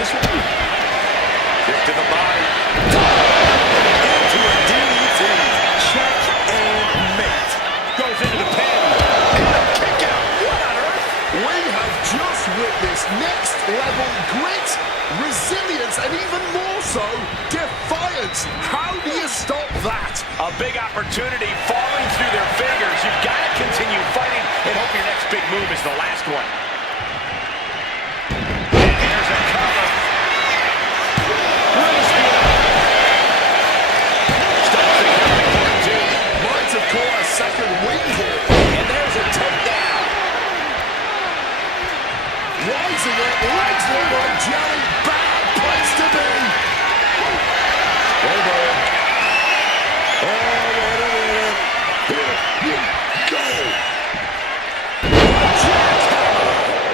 this one? Kick to the body. Into a DDT. Check and mate. Goes into the pin. And a kick out. What on earth? We have just witnessed next level grit, resilience, and even more so, defiance. How do you stop that? A big opportunity falling through their fingers. You've got to continue fighting and hope your next big move is the last one. And here's a cover. Might have caught a second win here. And there's a takedown. Rising up, legs look like jelly. Bad place to be. Here you go.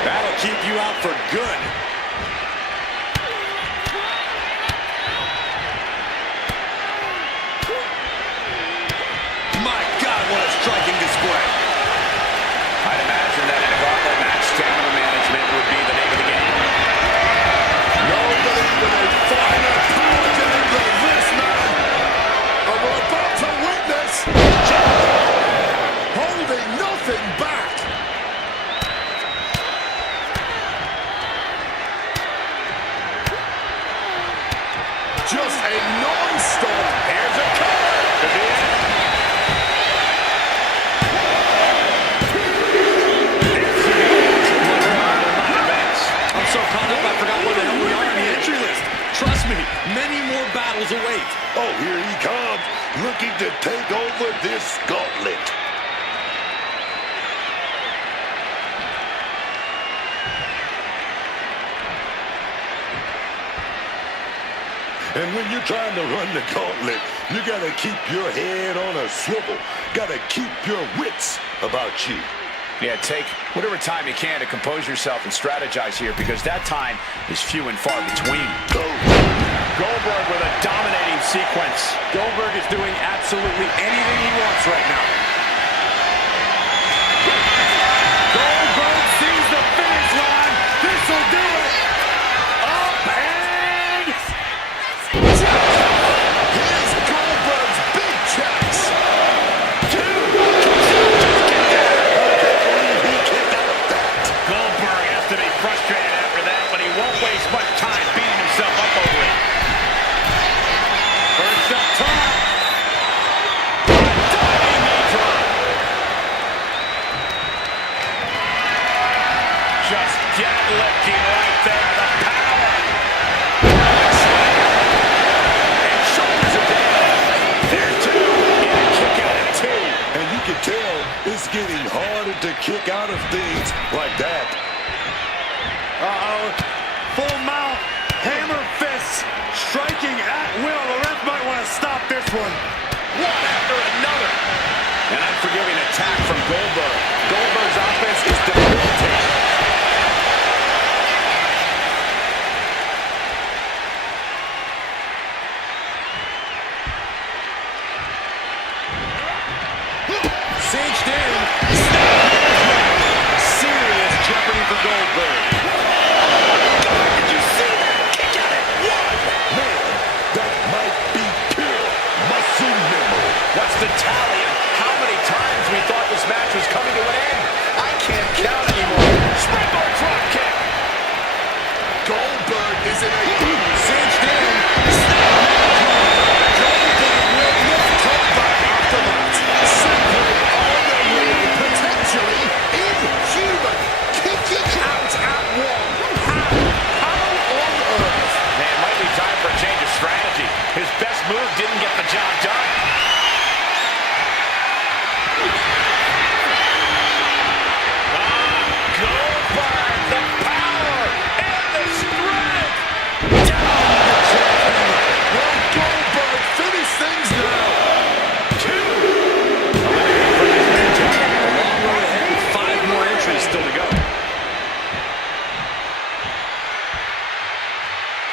That'll keep you out for good. My God, what a striking display. I'd imagine that in a gauntlet match, stamina management would be the name of the game. Nobody with a finer power can handle this man. And we're about to witness holding nothing back. Just a non-stop. Here's a cover. Could be it. I'm so caught up, I forgot where the hell we are on the entry list. Trust me, many more battles await. Oh, here he comes, looking to take over this gauntlet. And when you're trying to run the gauntlet, you gotta keep your head on a swivel. Gotta keep your wits about you. Yeah, take whatever time you can to compose yourself and strategize here, because that time is few and far between. Goldberg with a dominating sequence. Goldberg is doing absolutely anything he wants right now. Goldberg sees the finish line. This will do it. Up and... Here's Goldberg's big chance. Goldberg has to be frustrated after that, but he won't waste much time beating himself up over it. First up top. Diving knee drop. Just deadlifting right there. The power. And shoulders are down. There's two. And a kick out at two. And you can tell it's getting harder to kick out of things like that. Uh-oh. Full mount. Hammer fists. Striking at will. The ref might want to stop this one. One after another. An unforgiving attack from Goldberg. Goldberg's offense is debilitating. Cinched in. Serious jeopardy for Goldberg. Did you see that? Kick out at one. Man, that might be pure muscle memory. What's the tally of how many times we thought this match was coming to an end? I can't count anymore. Springboard drop kick. Goldberg is in a Cinched in. Goldberg will not come back after that. Simply unreal, potentially inhuman. Kicking out at one. How on earth? Man, might be time for a change of strategy. His best move didn't get the job done. Goldberg, the power and the strength. Down the jackhammer. Will Goldberg finish things now? Two. A long road ahead with 5 more entries still to go.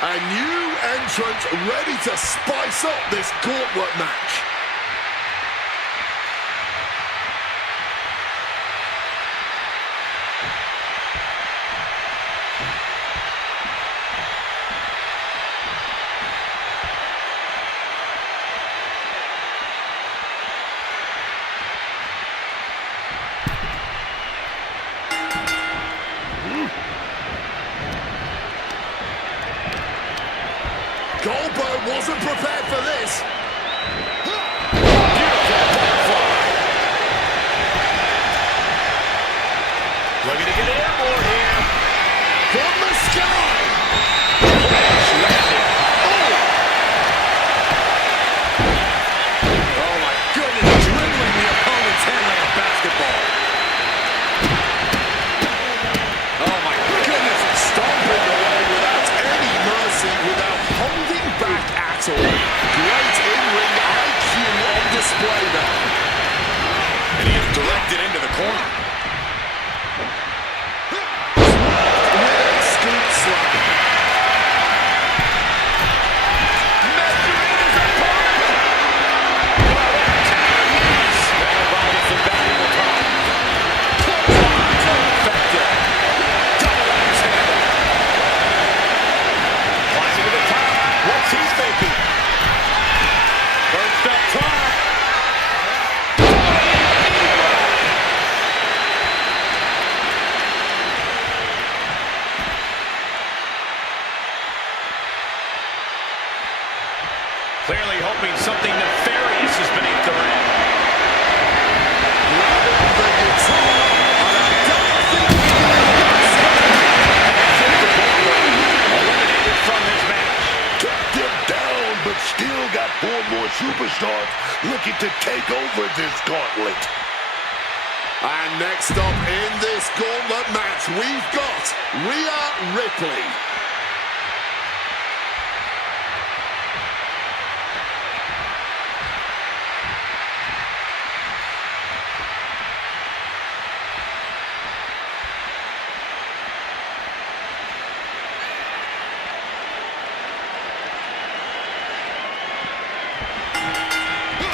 A new entrant ready to spice up this gauntlet match. Goldberg wasn't prepared for this. Beautiful butterfly. Looking to get airborne here. From the sky. Oh my goodness, dribbling the opponent's head like a basketball. Oh my goodness, Stomping away without any mercy, without holding back at all. Great in-ring IQ on display there. and he is directed into the corner. With a scoop slap. Measuring his opponent. Well, what a counter knees. That'll buy you some valuable time. Clotheslines are effective. Double axe handle. Climbing to the top. What's he thinking? First up top. Clearly hoping something nefarious is beneath the ring. Grabbing the guitar, and I don't think Eliminated from this match. Took them down, but still got 4 more superstars looking to take over this gauntlet. And next up in this gauntlet match, we've got Rhea Ripley.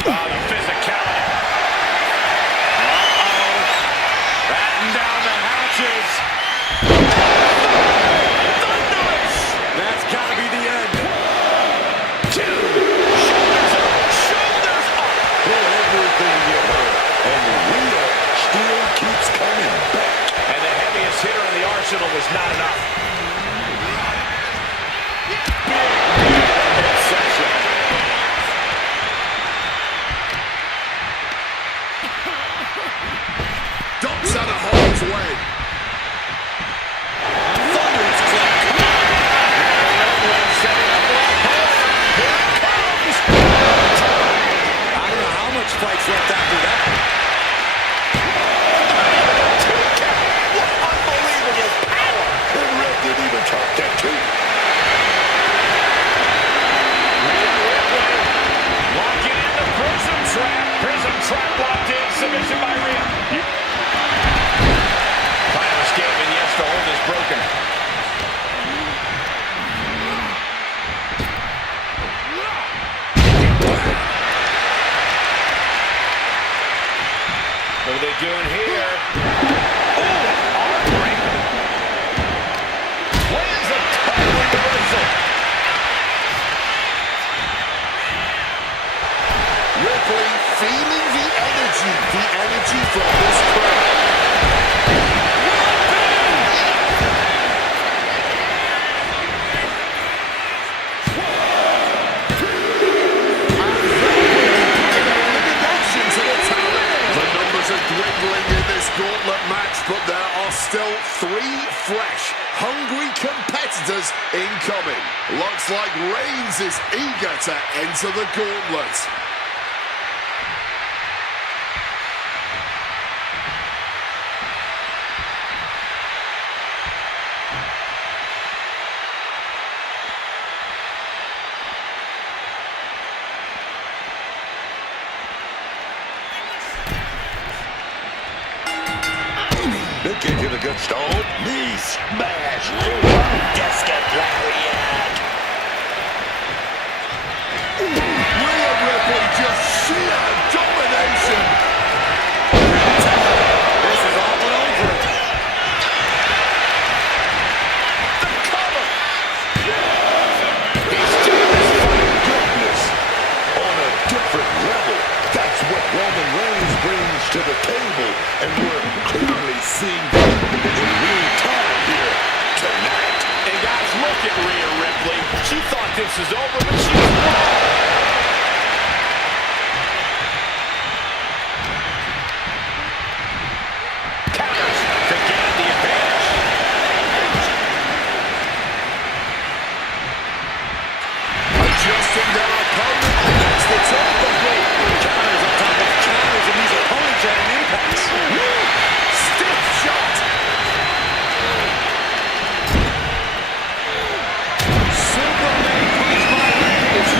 Oh, the physicality. Uh-oh. Batten down the hatches. Thunderous. That's got to be the end. 2. Shoulders up. Shoulders up. Heard everything you heard, and Rhea still keeps coming back. And the heaviest hitter in the arsenal was not enough. Big midsection. Ducks out of harm's way. Thunderous click. Setting up for a power. Here it comes. I don't know how much fight's left after that. Two count. What unbelievable power. And Red didn't even talk that too. Rhea Ripley locking in the prison trap. Prison trap locked in. Submission by Rhea. Trying to escape, and yes, the hold is broken. What are they doing here? Oh, arm breaker. Lands a total reversal. Ripley feeling the energy from this crowd. Elimination to the talent. The numbers are dwindling in this gauntlet match, but there are still 3 fresh, hungry competitors incoming. Looks like Reigns is eager to enter the gauntlet. They get you the good stone. Knee smash. Discus lariat. Rhea Ripley just sheer domination. This is all but over. The cover. He's doing this fight. Goodness. On a different level. That's what Roman Reigns brings to the table. And we're clearly seeing that in real time here tonight. And guys, look Look at Rhea Ripley. She thought this was over, but she was wrong. Counters to gain the advantage. Adjusting their opponent against the turnbuckle. Counters on top of counters, and these opponents are at impasse. Stiff shot. Superman punch by Reigns.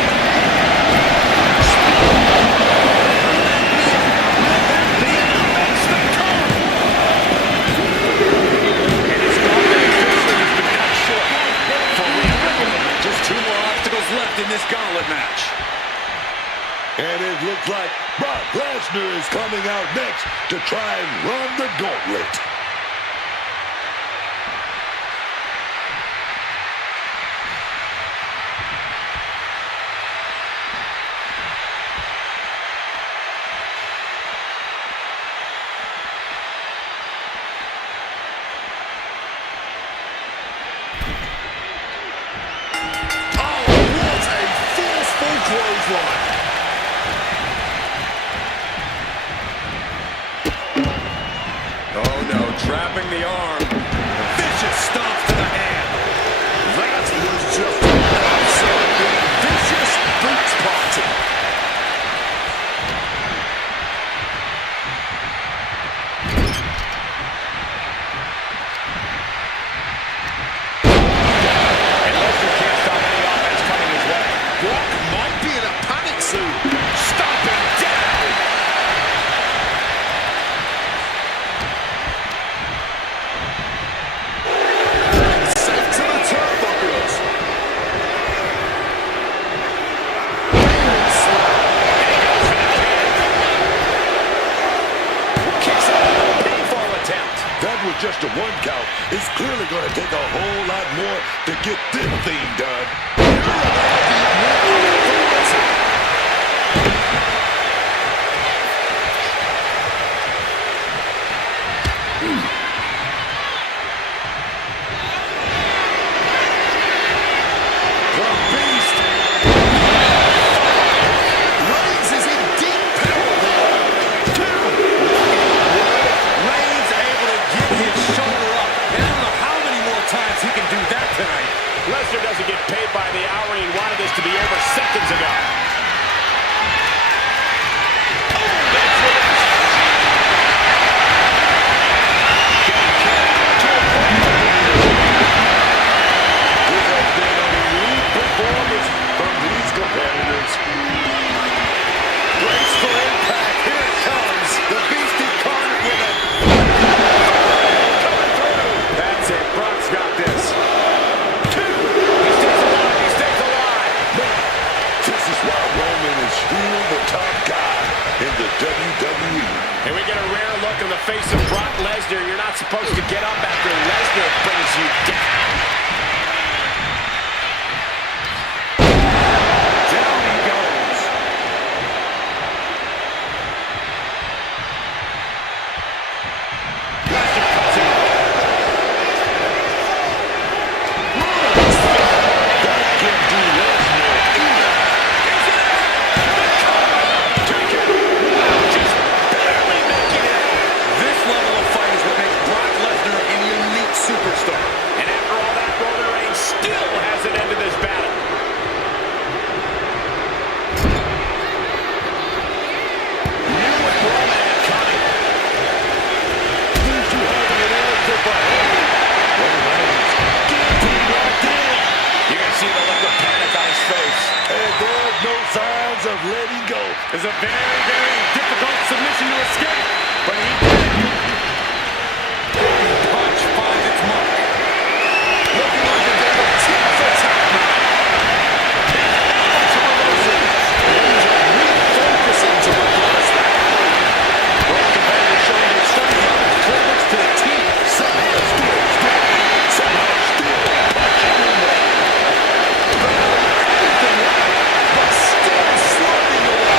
Will that be enough to cover? And his gauntlet officially has been cut short for Rhea Ripley. Just 2 more obstacles left in this gauntlet match. And it looks like Brock Lesnar is coming out next to try and run the gauntlet. Oh, what a forceful clothesline. Oh no, trapping the arm. Vicious stomp to the hand. That was just an absolutely vicious boots party. And Lesnar can't stop any offense coming his way. Brock might be in a panic soon. Stomping down. Sent to the turnbuckles. Kicks out of the pinfall attempt. That was just a 1 count. It's clearly going to take a whole lot more to get this thing done. The Beast. Reigns is in deep peril here. Reigns able to get his shoulder up. And I don't know how many more times he can do that tonight. Lesnar doesn't get paid by the hour. He wanted this to be over seconds ago. This has been an elite performance from these competitors. Brace for impact. Here it comes. The Beast incarnate with it. Coming through. That's it. Brock's got this. 2. He stays alive. He stays alive. This is why Roman is still the top guy in the WWE. And we get a rare look in the face of Brock Lesnar. You're not supposed to get up after Lesnar brings you down. Down he goes. Lesnar comes in. That can do Lesnar in. Is it out? Take it. Wow, just barely making it out. This level of fight is what makes Brock Lesnar a unique superstar. And after all that, Roman Reigns still hasn't ended this battle. Knew what Roman had coming. Seems to having an answer for him. Roman Reigns getting locked in. You can see the look of panic on his face. And there's no signs of letting go. It's a very, very difficult submission to escape. But he did it. Big punch finds its mark. Looking like a bit of a tip for top now. His elbow to reversal. Reigns are refocusing to reverse that. Both competitors showing their strength on his clearance to the team. Somehow still punching away. Anything right, but still sliding away.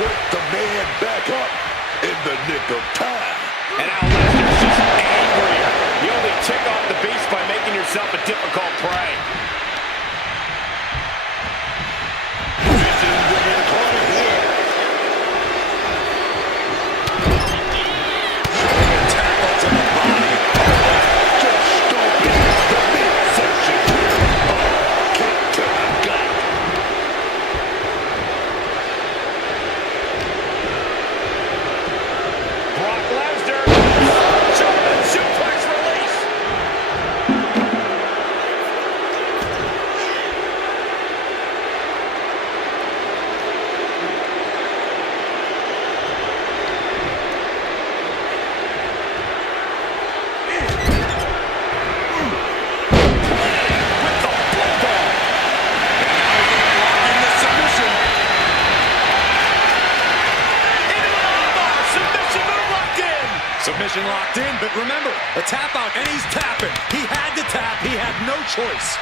worked the man back up in the nick of time. And now Lesnar's just angry. You only tick off the beast by making yourself a difficult prey. Positioning them in the corner here. Showing a tackle to the body. Just stomping the midsection. Kick to the gut. Brock Lesnar. German suplex release. With the bulldog. And now he's going to lock in the submission. Into an armbar. Submission move locked in. Submission locked in, but remember, a tap out, and he's tapping. He had to tap. He had no choice.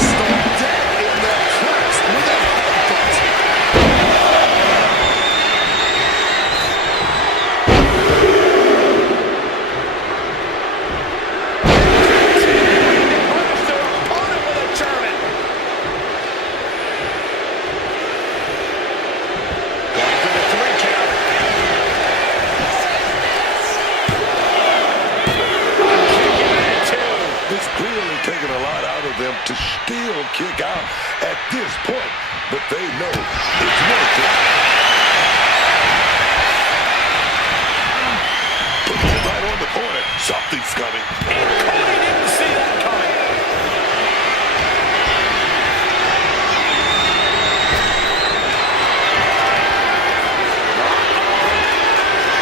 Stone dead in their tracks with a headbutt. Punish their opponent with a German. Going for the 3 count. Kicking at 2. It's clearly taking a lot out of them to still kick out at this point, but they know it's worth it. Puts it right on the corner. Something's coming. And Cody didn't see that coming.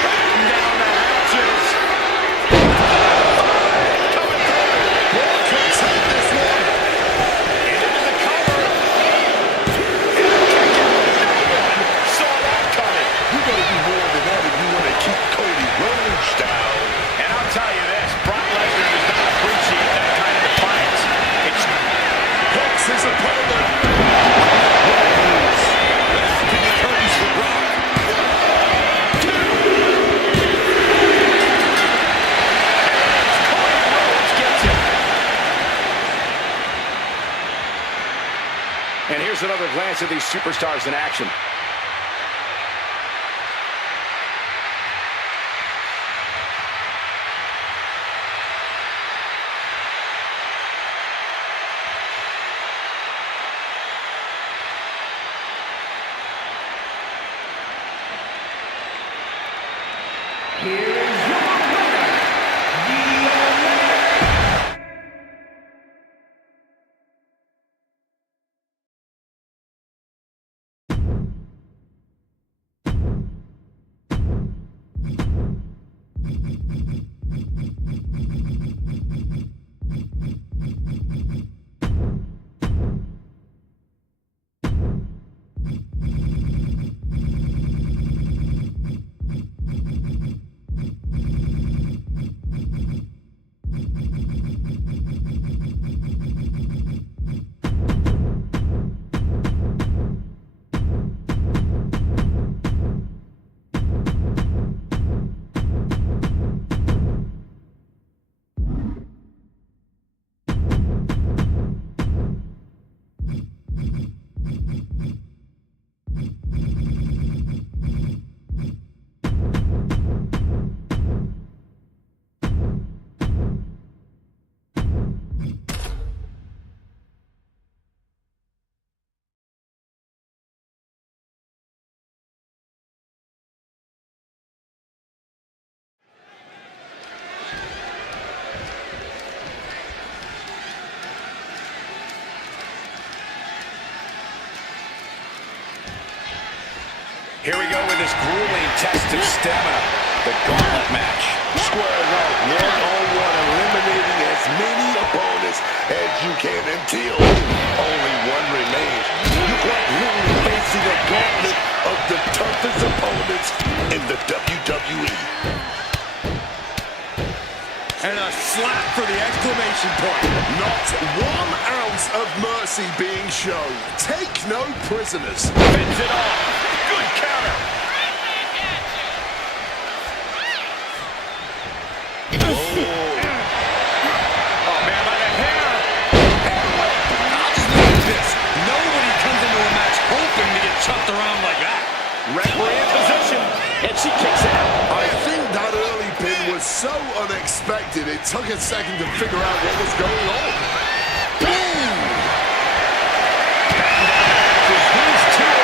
Batten down the hatches. Coming through. Braun could take this one. Into the cover. And a kick out. No one saw that coming. You gotta do more than that if you want to keep Cody Rhodes down. And I'll tell you this, Brock Lesnar does not appreciate that kind of defiance. It's Hooks his opponent. Can you curtains for Brock? Cody Rhodes gets it. And here's another glance at these superstars in action. Here we go with this grueling test of stamina, the gauntlet match. Squaring off one-on-one, eliminating as many opponents as you can until only one remains. You're quite literally facing a gauntlet of the toughest opponents in the WWE. And a slap for the exclamation point. Not 1 ounce of mercy being shown. Take no prisoners. Fends it off. Good counter. Oh, man, by the hair. I'll just leave it this. Nobody comes into a match hoping to get chucked around like that. Referee in position, and she kicks out. I think that early pin was so unexpected, it took a second to figure out what was going on. Boom! These two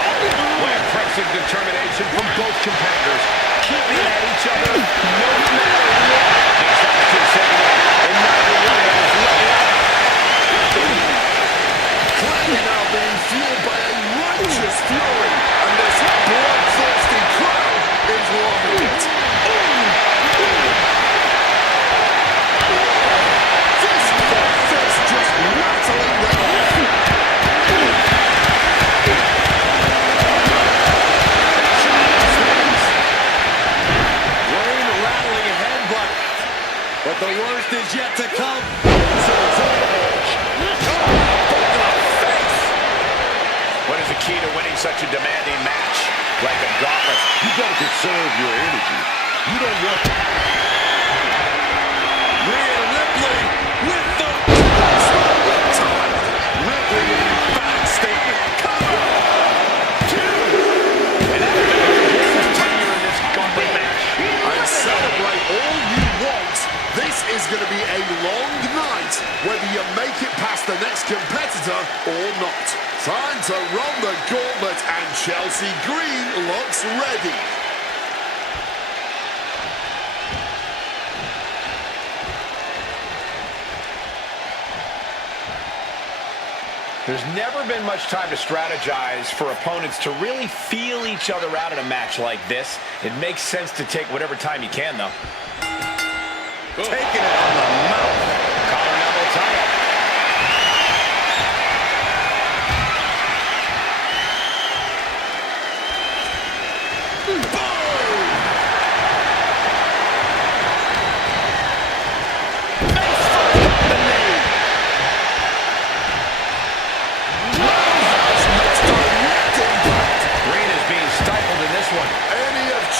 are impressive determination from both competitors, keeping at each other no matter what. Exhaustion setting in, and neither one of them is letting up. Clearly now being fueled by a righteous fury, and this bloodthirsty crowd is loving it. This just rattling them off. Rain rattling ahead, but the worst is yet to come. What is the key to winning such a demanding match? Like a gauntlet. You gotta conserve your energy. You don't want Rhea Ripley with the Time. Ripley with an emphatic statement. Come on! and this is tenure in this gauntlet match. And celebrate all you want. This is going to be a long night, whether you make it past the next competitor or not. Time to run the gauntlet, and Chelsea Green looks ready. There's never been much time to strategize for opponents to really feel each other out in a match like this. It makes sense to take whatever time you can, though. Taking it on the mouth. Collar and elbow tie-up.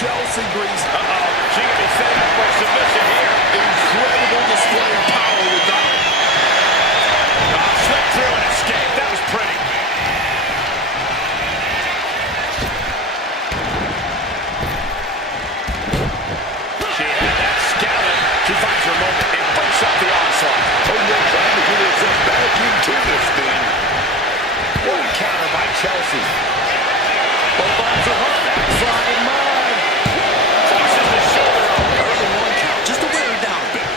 Chelsea Green's She can be set up for submission here. incredible display of power with that. Slip through and escape. That was pretty. She had that scouted. She finds her moment and breaks up the onslaught. Oh, they're trying to get herself back into this thing. What a counter by Chelsea. Both arms are her backside and mine. Forces the shoulder up. Early one count just to wear her down a bit.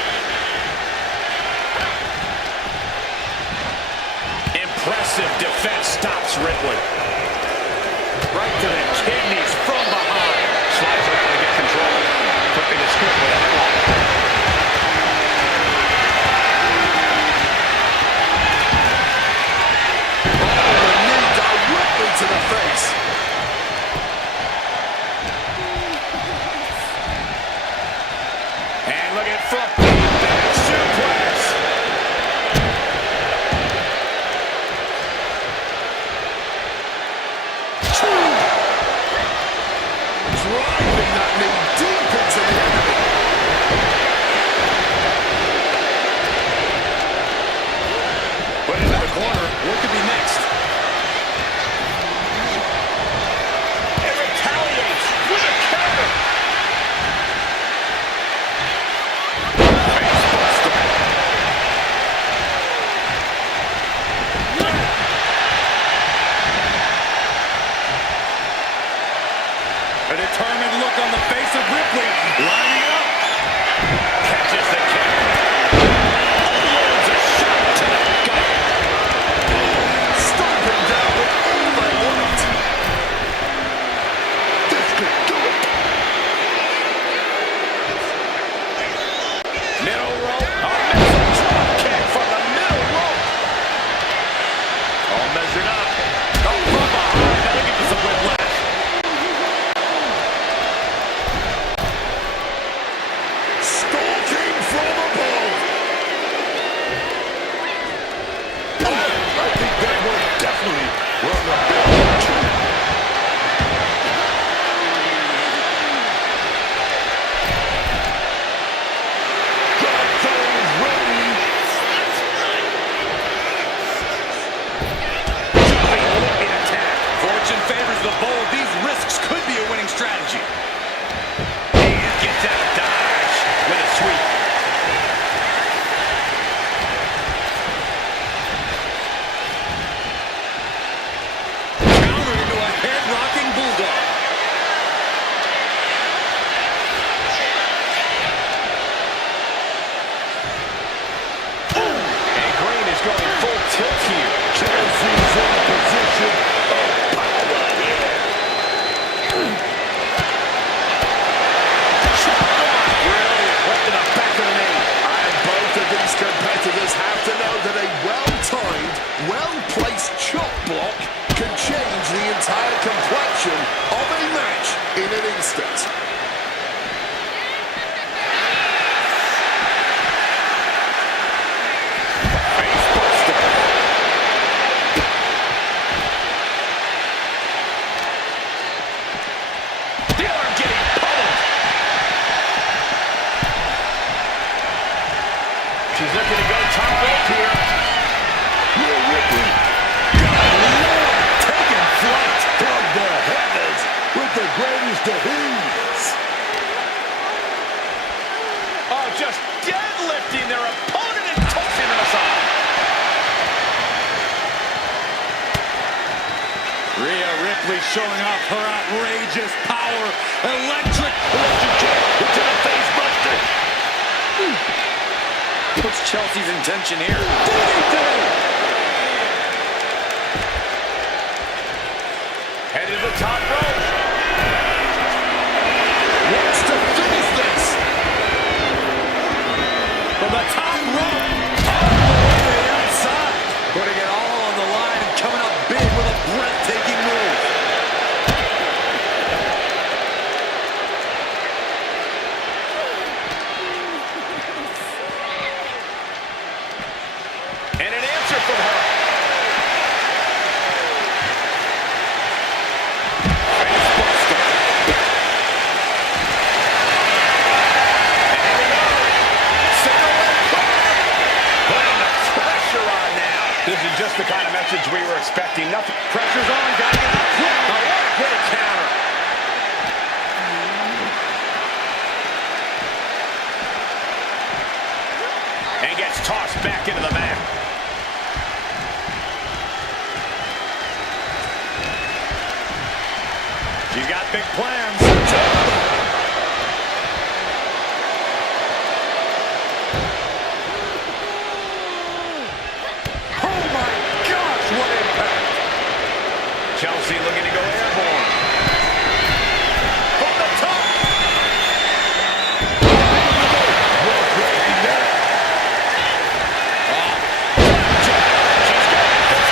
Impressive defense stops Ripley. Right to the kidneys from behind. Slides around to get control. Flipping the script with a headlock. To the face. And look at front. Big suplex. Driving that knee deep into the enemy. showing off her outrageous power. Electric Into the face buster. What's Chelsea's intention here? DDT! Headed to the top rope. Wants to finish this. from the top rope. All the way to the outside. Putting it all on the line and coming up big with a breathtaking move. And an answer from her. Face buster. And here we go. Single leg bar. Putting the pressure on now. This is just the kind of message we were expecting. Nothing. Pressure's on. Gotta get out quick. Oh, what a great counter. And gets tossed back into the mat. She's got big plans. Oh my gosh, what impact. Chelsea looking to go airborne. From the top. Well, great net. She's got it.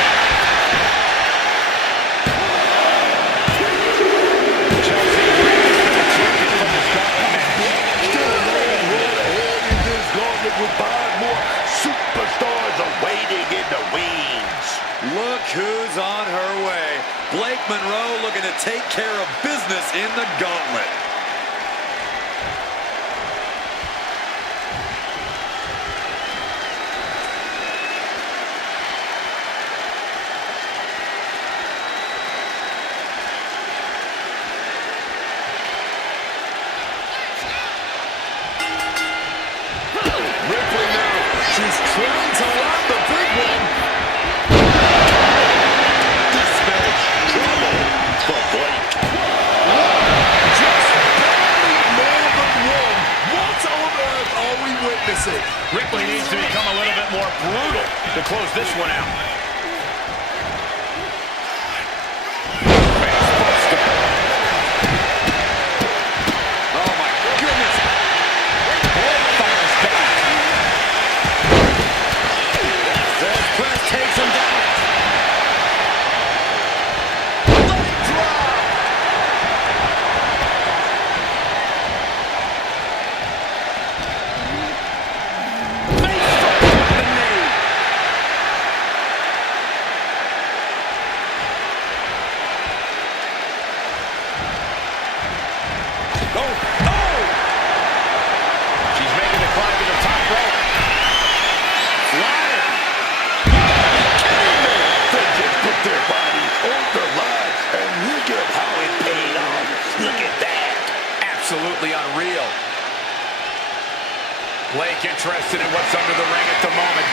Chelsea brings the champion from the Scotland match. Still a long road ahead in this gauntlet with 5 more superstars awaiting in the wings. Look who's on her way. Blake Monroe looking to take care of business in the gauntlet. Ripley now. She's trying to land the big one. This spells trouble for Blake. Just barely more than one. What on earth are we witnessing? Ripley needs to become a little bit more brutal to close this one out. Facebuster. Oh my goodness. Blake fires back. This press takes him down. Leg drop. Face first with the knee. Oh, oh! She's making the climb to the top rope. Flyer. They just put their body on the line, and look at how it paid off. Look at that. Absolutely unreal. Blake interested in what's under the ring at the moment.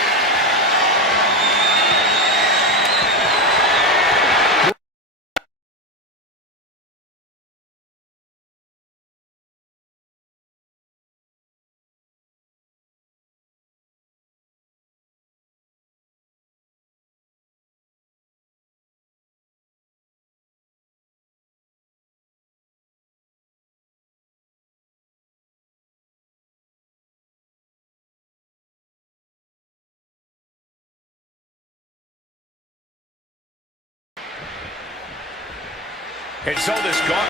And so this gauntlet.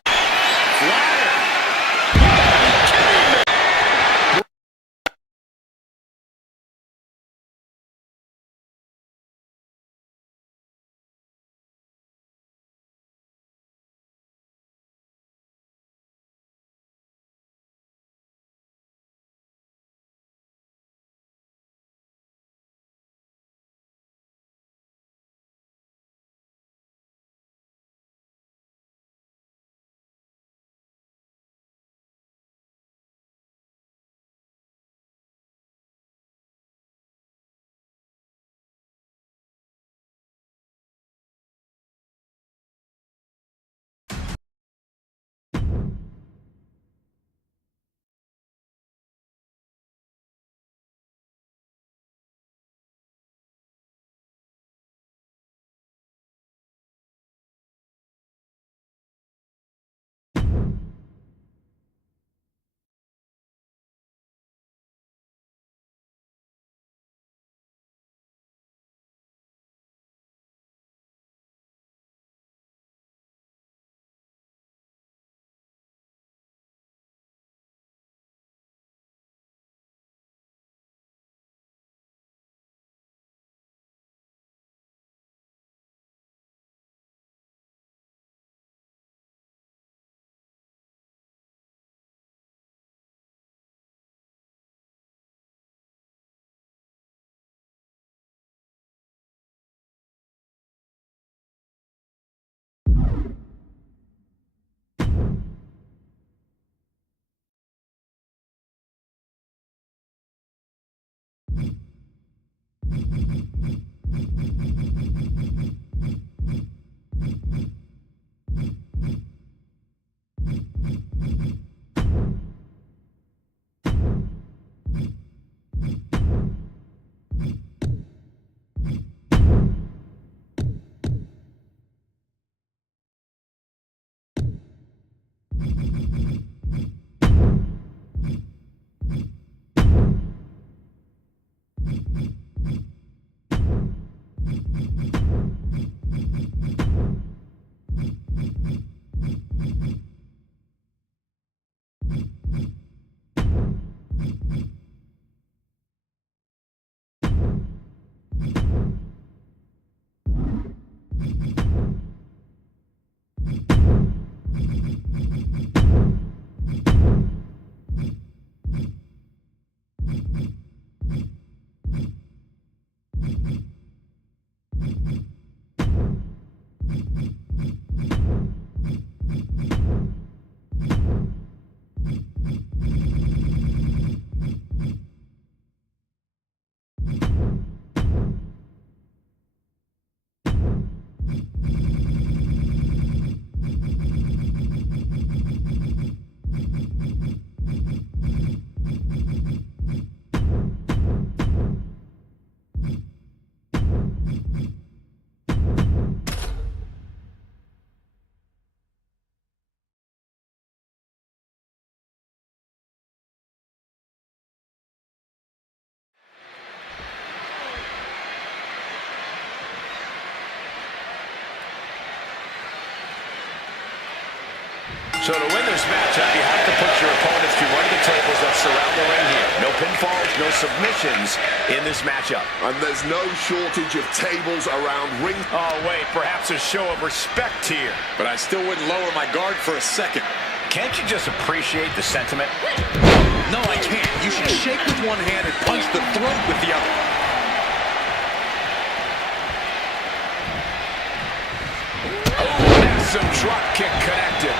So to win this matchup, you have to put your opponents through one of the tables that surround the ring here. No pinfalls, no submissions in this matchup. And there's no shortage of tables around ring. Oh, wait, perhaps a show of respect here. But I still wouldn't lower my guard for a second. Can't you just appreciate the sentiment? No, I can't. You should shake with one hand and punch the throat with the other. Some drop kick connected.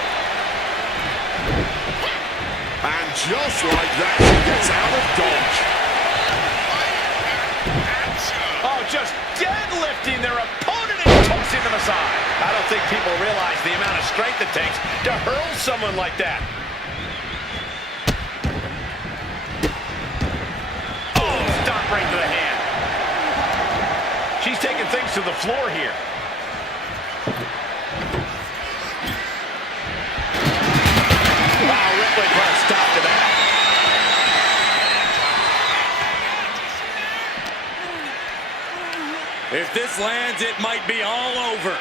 And just like that, she gets out of dodge. Oh, just deadlifting their opponent and tossing them aside. I don't think people realize the amount of strength it takes to hurl someone like that. Oh, stop right to the hand. She's taking things to the floor here. Put a stop to that. If this lands, it might be all over.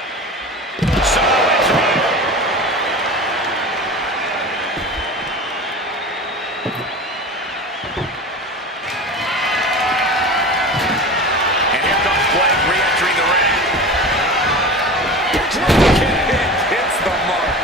And here comes Blake re-entering the ring. Hits the mark.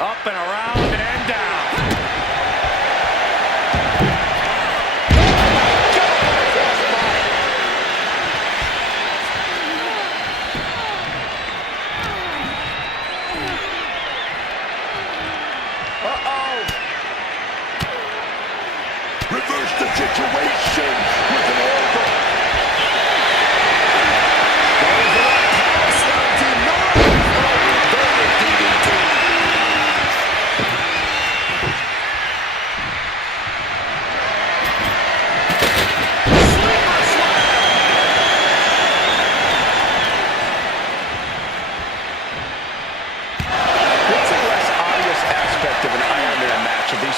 Up and around and down. Uh-oh. Reverse the situation with an elbow.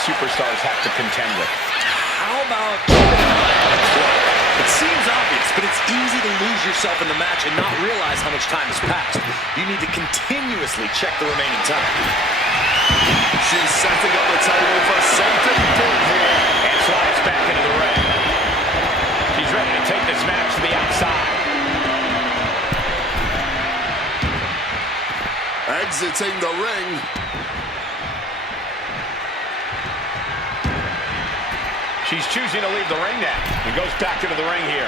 Superstars have to contend with. How about it seems obvious, but it's easy to lose yourself in the match and not realize how much time has passed. You need to continuously check the remaining time. She's setting up the table for something big here. And slides back into the ring. She's ready to take this match to the outside. Exiting the ring. She's choosing to leave the ring now and goes back into the ring here.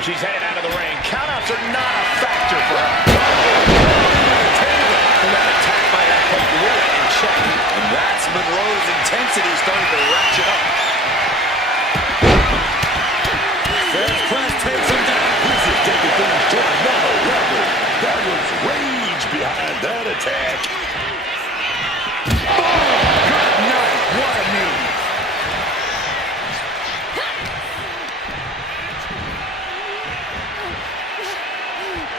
She's headed out of the ring. Countouts are not a factor for her. And that attack by that put Rhea in check. And that's Monroe's intensity starting to ratchet up. First press takes him down. This is taking things to another level. That was rage behind that attack. What a knee.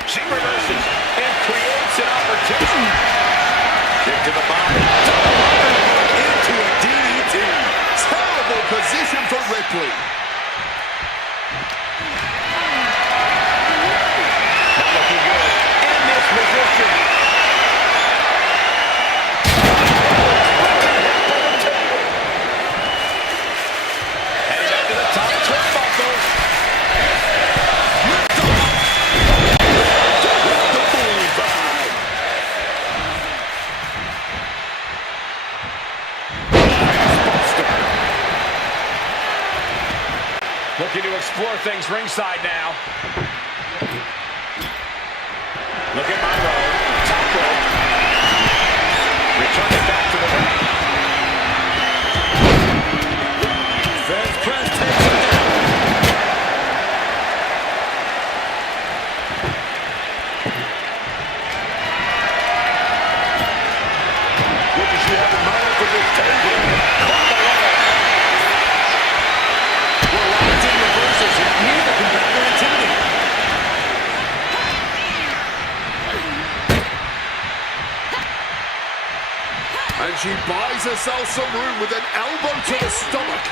She reverses and creates an opportunity. Kick to the body. Into a DDT. Terrible position for Ripley. Not looking good in this position. Looking to explore things ringside now. Look at Monroe. Top rope. Returning back to the ring. First press takes him down. What does she have in mind for this table? We're locked in reversals here. Neither can battle intimidating. And she buys herself some room with an elbow to the stomach.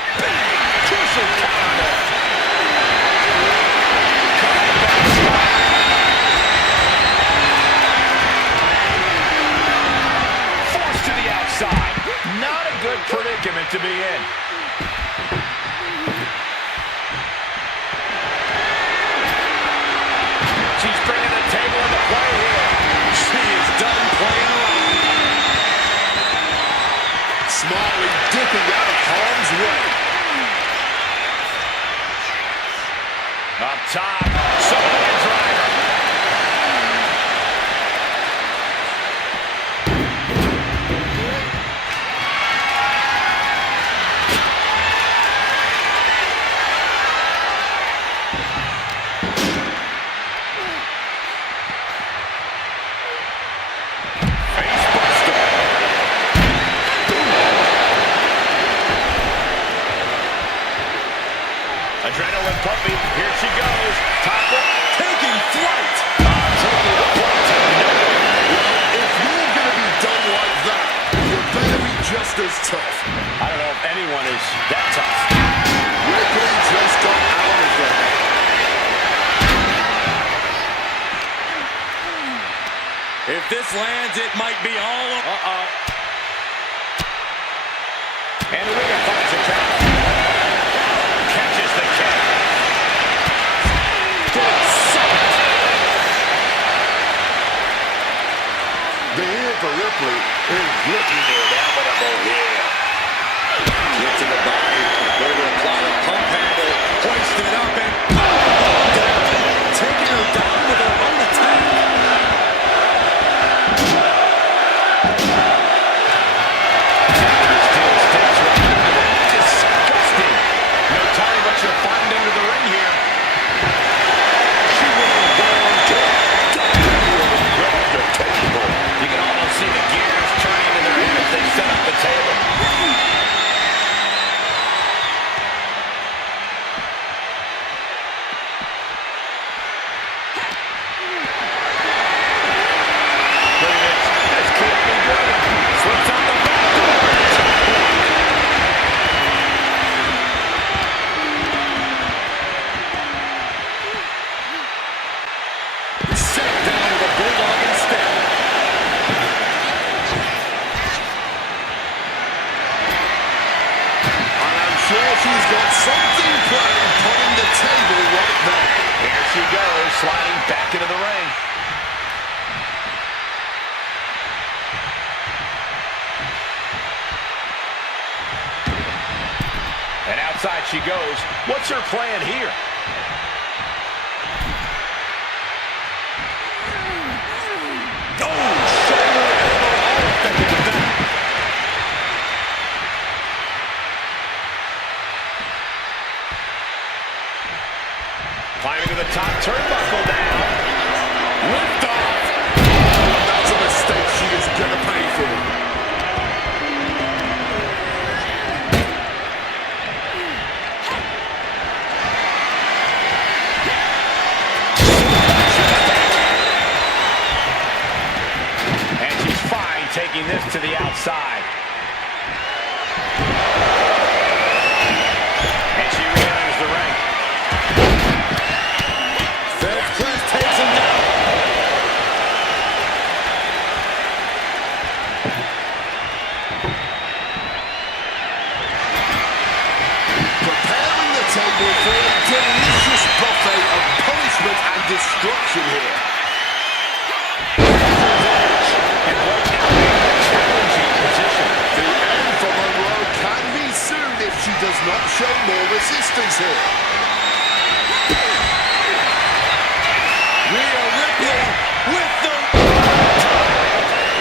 Crucial counter. Forced to the outside. Not a good predicament to be in. She's bringing the table into play here. She is done playing around. Smartly dipping out of harm's way. Up top, Samoan driver. Adrenaline pumping. Here she goes. Top rope. Taking flight. Taking a flight to nowhere. If you're going to be done like that, you better be just as tough. I don't know if anyone is that tough. Ripley just got out of there. If this lands, it might be all up. And Rhea finds a counter. Catches the kick. Getting sucked. The ear for Ripley is looking inevitable here. Kick to the body. Going to apply the pump handle. Hoisted up and down. Taking her down with her own attack. Disgusting. No telling what you'll find under the ring here. She will go down. The table. You can almost see the gears turning in their head as they set up the table. Look at this. This can't be good. Slips out the back door. Set down with a bulldog instead. And I'm sure she's got something planned putting the table right there. Here she goes, sliding back into the ring. And outside she goes. What's her plan here? Oh, shoulder elbow, all affected with that. Climbing to the top turnbuckle down. Lift off. That's a mistake she is going to pay for. And she's fine taking this to the outside. And she re-enters the ring. Fed Cliff takes him down. Preparing the table for a delicious buffet of punishment and destruction here. And right now in a challenging position. The end for Monroe can be soon if she does not show more resistance here. Rhea Ripley with the...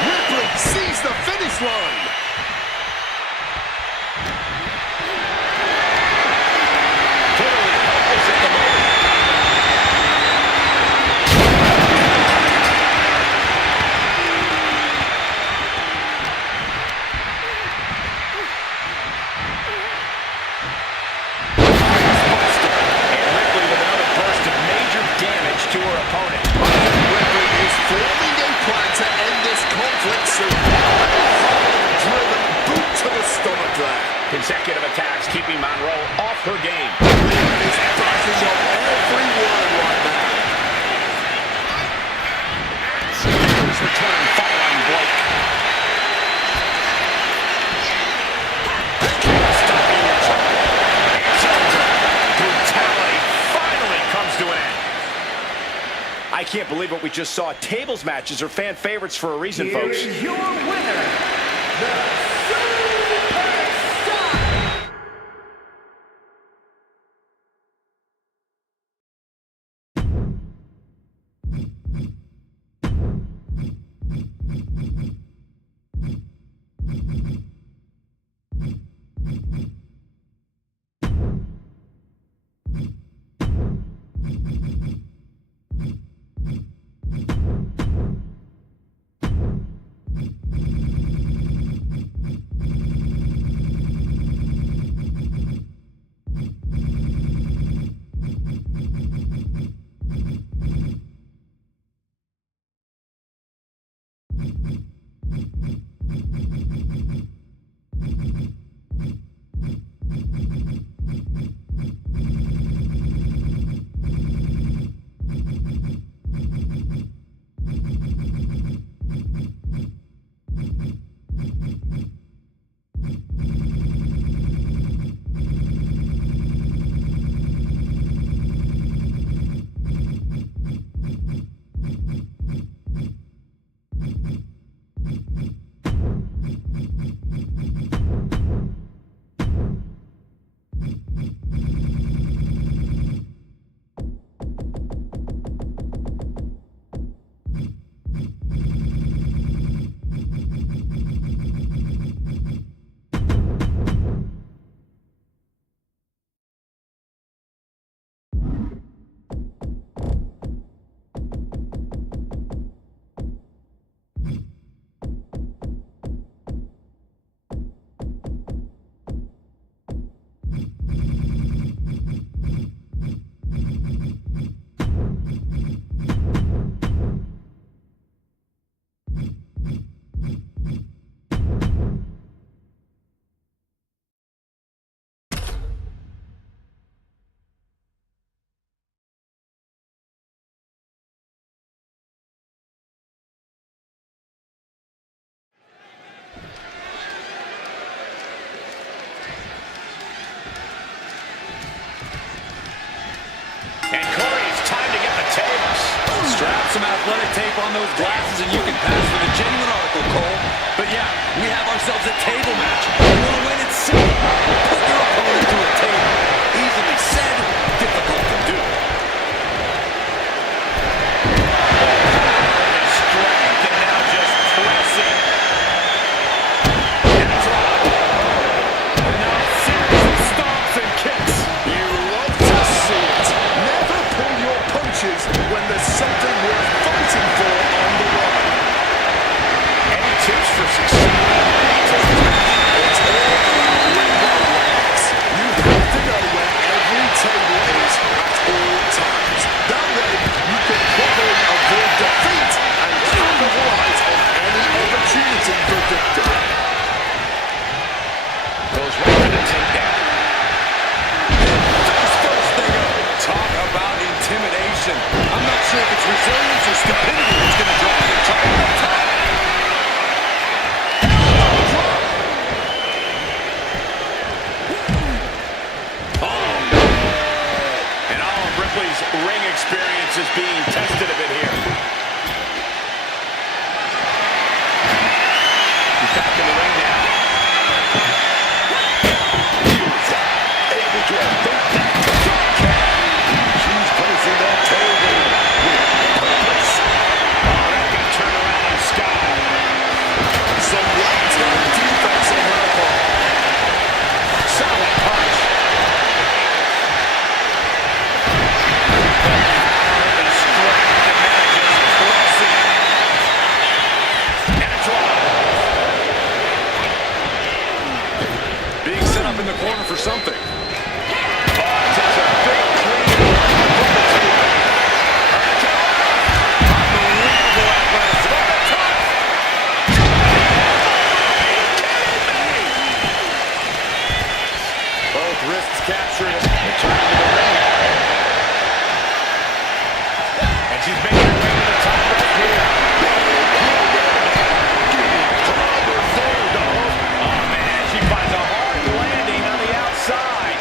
Ripley sees the finish line. Clearly helpless at the moment. And Ripley with another burst of major damage to her opponent. Ripley is forming a plan to end this conflict soon. A hard can't believe what we just saw. Tables matches are fan favorites for a reason, Here folks. is your winner, the Superstar. And Corey, it's time to get the tapes. Strap some athletic tape on those glasses and you can pass for the genuine article, Cole. But yeah, we have ourselves a table match. You want to win it simple. Put your opponent through a table. Easily said, difficult to do. Strength and now just pressing. And a drop. And now a series of stomps and kicks. You love to see it. Never pull your punches when there's something worth fighting for on the line. Any tips for succeeding? It's all about window awareness. You have to know where every table is at all times. That way, you can properly avoid defeat and capitalize on any opportunity for victory. Goes right for the takedown. Face first they go. Talk about intimidation. I'm not sure if it's resilience or stupidity that's going to drive him. Trying to top. And all of Ripley's ring experience is being tested a bit here. He's back in the ring now. Able to avert that. She's placing that table with purpose. Oh, that can turn around on Scott. Some right-hand defense on her part. Solid punch. And strength and now just pressing. And a drop. Being set up in the corner for something. Oh, just a big clean from the table. Unbelievable athleticism. On the top. Both wrists captured. Returning to the ring. And she's making her way to the top right here. Oh, man, she finds a hard landing on the outside.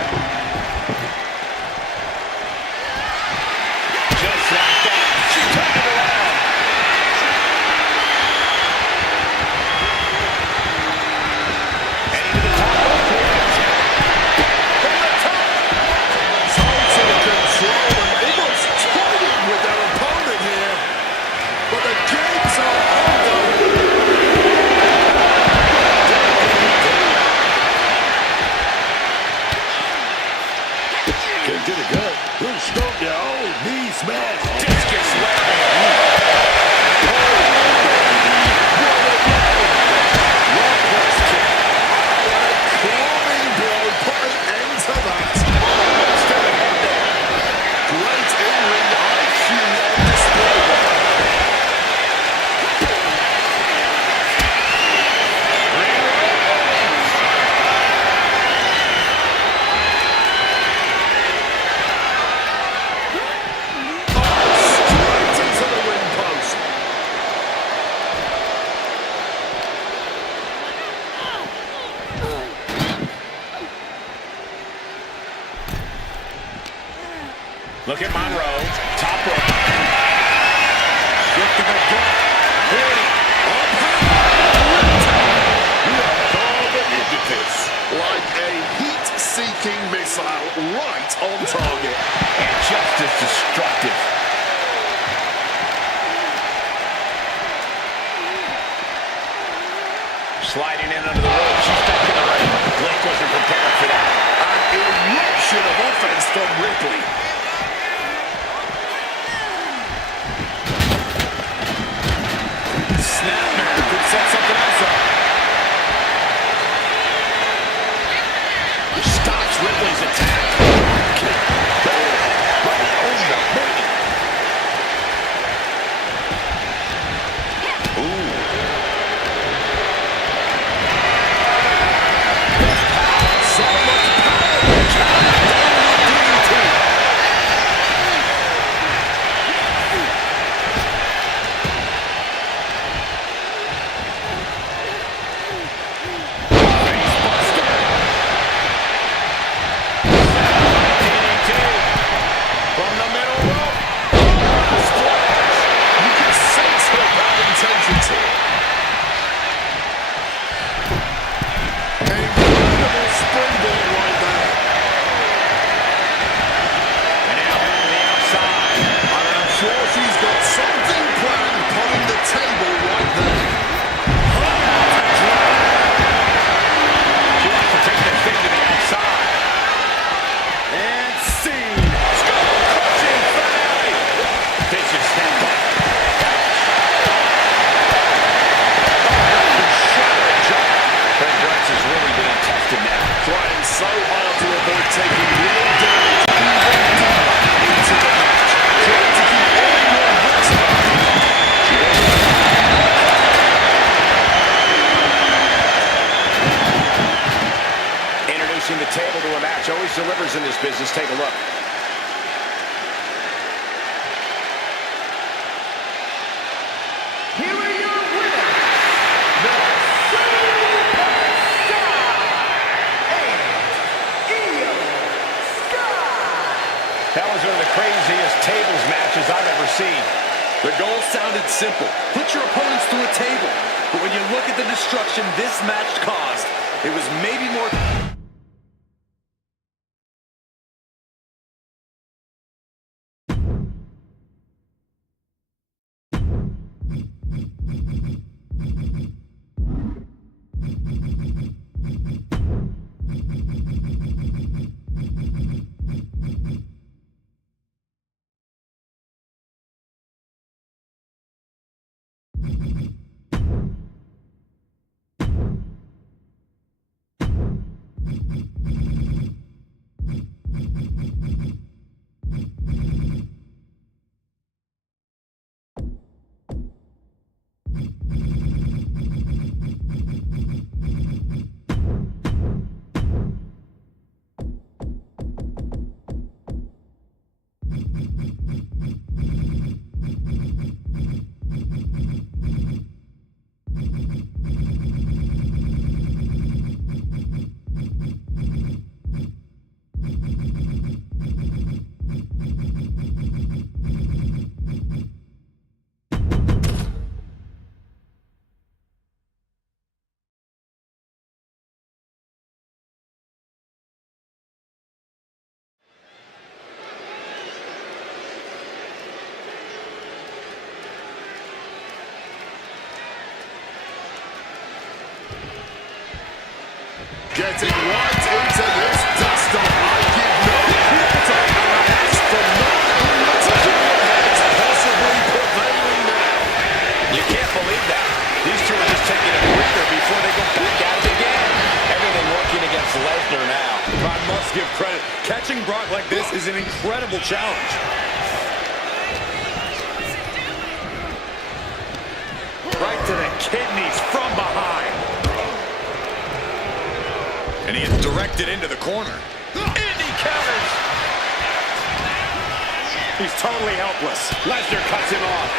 Look at Monroe. Top rope. Look to the gut. Here. You are carving into this like a heat-seeking missile right on target. And just as destructive. Sliding in under the rope. She's stuck in the ring. Blake wasn't prepared for that. An eruption of offense from Ripley. Snapmare could set something else up. Stops Ripley's attack. Kick. Right on the money. Ooh. So much power. From the middle rope. Splash. You can sense her bad intentions here. Incredible springboard right there. And now heading to the outside. And I'm sure she's got something planned pulling the table right there. She wants to take this thing to the outside. And scene. Skull-crushing finale. Vicious snap up. Her endurance is really being tested now. Trying so hard to avoid taking real damage even deeper into the match. Trying to keep all your wits about it. Introducing the table to a match always delivers in this business. Take a look. Here are your winners, the Superstar and Io Sky. That was one of the craziest tables matches I've ever seen. The goal sounded simple. Put your opponents through a table. But when you look at the destruction this match caused, it was maybe more... Getting right into this dust-up. I give no quarter and a half for knowing what's in your head, possibly prevailing now. You can't believe that. These two are just taking a breather before they go back at it again. Everything working against Lesnar now. I must give credit. Catching Brock like this is an incredible challenge. Right to the kidneys from behind. And he is directed into the corner. Indy counters. He's totally helpless. Lesnar cuts him off.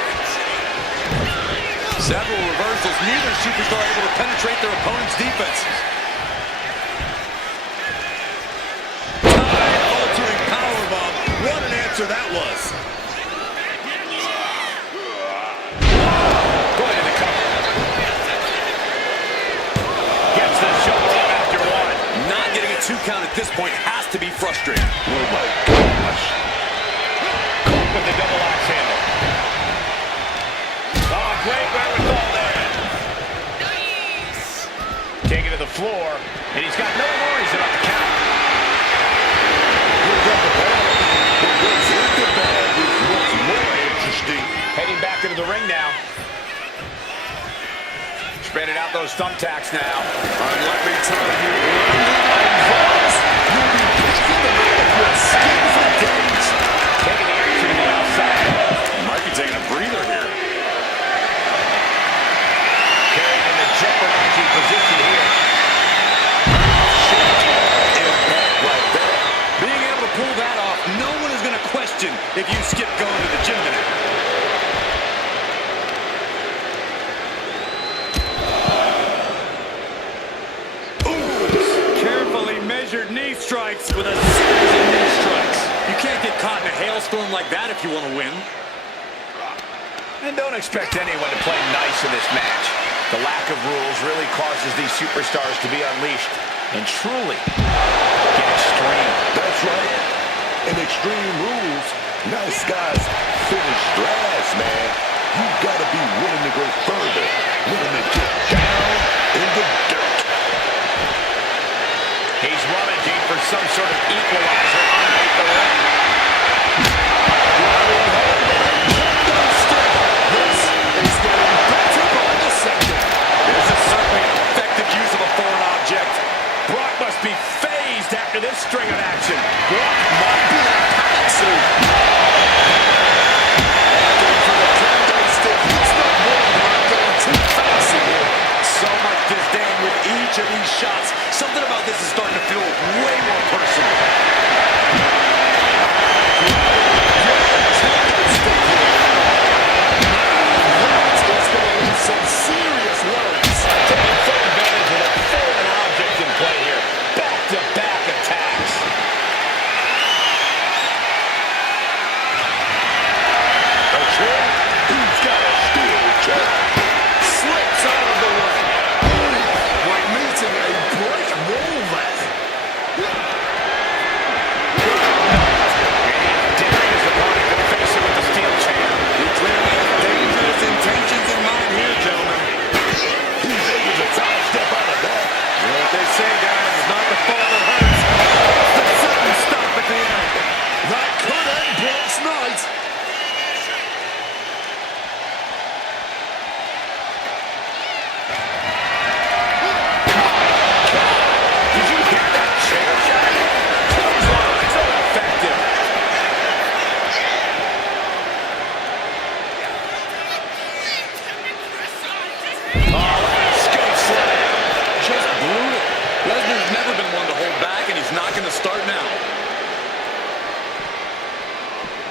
Several reversals. Neither superstar able to penetrate their opponent's defense. Time-altering powerbomb. What an answer that was. Going to the cover. Gets the shoulder up after one. Not getting a 2 count at this point has to be frustrating. Oh my gosh. With the double axe handle. Oh, great wherewithal there. Taking to the floor, and he's got no worries about the count. Look at the ball. But what's in the ball is what's more interesting. Heading back into the ring now. Spreading out those thumbtacks now. And let me tell you, advice, you'll be picking them out of your skin for days. Taking the action to the outside. Might be taking a breather here. Carrying in a jeopardizing position here. Impact right there. Being able to pull that off, no one is going to question if you skip going to the gym today. Carefully measured knee strikes with a series of knee strikes. You can't get caught in a hailstorm like that if you want to win. And don't expect anyone to play nice in this match. The lack of rules really causes these superstars to be unleashed and truly get extreme. That's right. In Extreme Rules, nice guys finish last, man. You gotta be willing to go further, willing to get down in the dirt. He's rummaging for some sort of equalizer underneath the ring. This is getting better by the second. This is certainly an effective use of a foreign object. Brock must be phased after this string of action. Brock might be in a panic soon. Going for the kendo stick. He's not worried about going too fancy here. So much disdain with each of these shots. Something about this is starting to feel way more personal. Some serious worries. Taking full advantage of the foreign object in play here. Back-to-back attacks. A chair? He's got a steel chair. Slips out of the way. We're meeting a brick wall there. Daring his opponent to face him with the steel chair. You clearly have dangerous intentions in mind here, gentlemen. He's able to sidestep out of that. You know what they say, guys, it's not the fall that hurts. It's the sudden stop at the end. That could end Brock's night. Did you hear that chair shot? Clothesline, so effective. Oh, look at that skate slam. Just brutal. Lesnar's never been one to hold back, and he's not going to start now.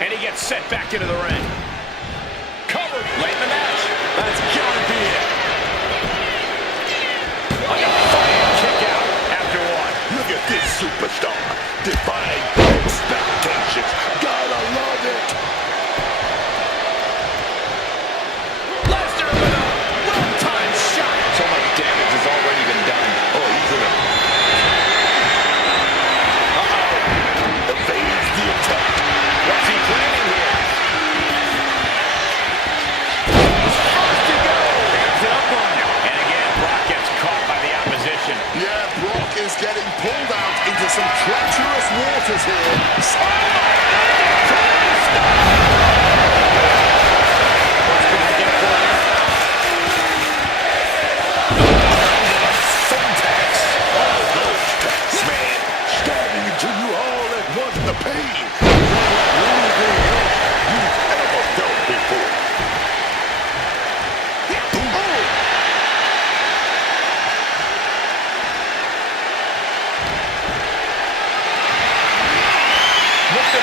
And he gets set back into the ring. Covered late in the match. That's gotta be it. A defiant kick out after one. Look at this superstar. Defying expectations. Gotta love it. Lesnar with a well-timed shot. So much damage has already been done. Oh, he's in a... Evades the attack. What's he planning here? He's first to go. Hands it up on you. And again, Brock gets caught by the opposition. Yeah, Brock is getting pulled out into some treacherous waters here. What's going to get for him? Thumbtacks. All those attacks, man. Stabbing into you all at once. The pain. Anything else you've ever felt before. Look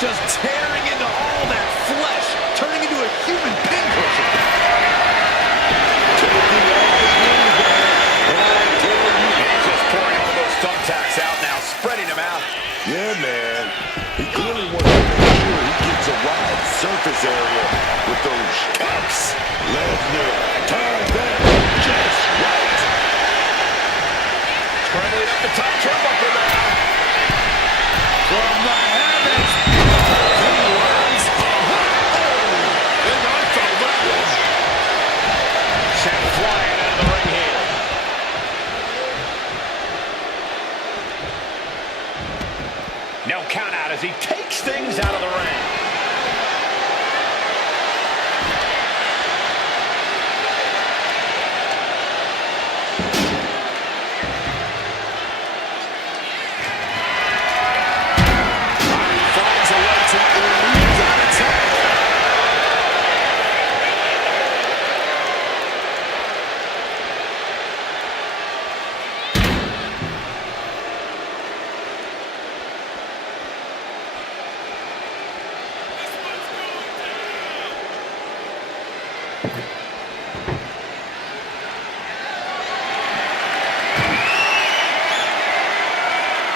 just tearing into all that flesh, turning into a human pincushion. Taking off the groove, man. And I tell you, He's just pouring all those thumbtacks out now, spreading them out. yeah, man. He clearly wants to make sure he gets a wide surface area with those kicks. Lesnar timed that just right. Scrambling up the top turnbuckle now. From the heavens. He lands and I felt that one. Sent flying out of the ring here. No count out as he takes things out of the ring. And he finds a way to elude that attack.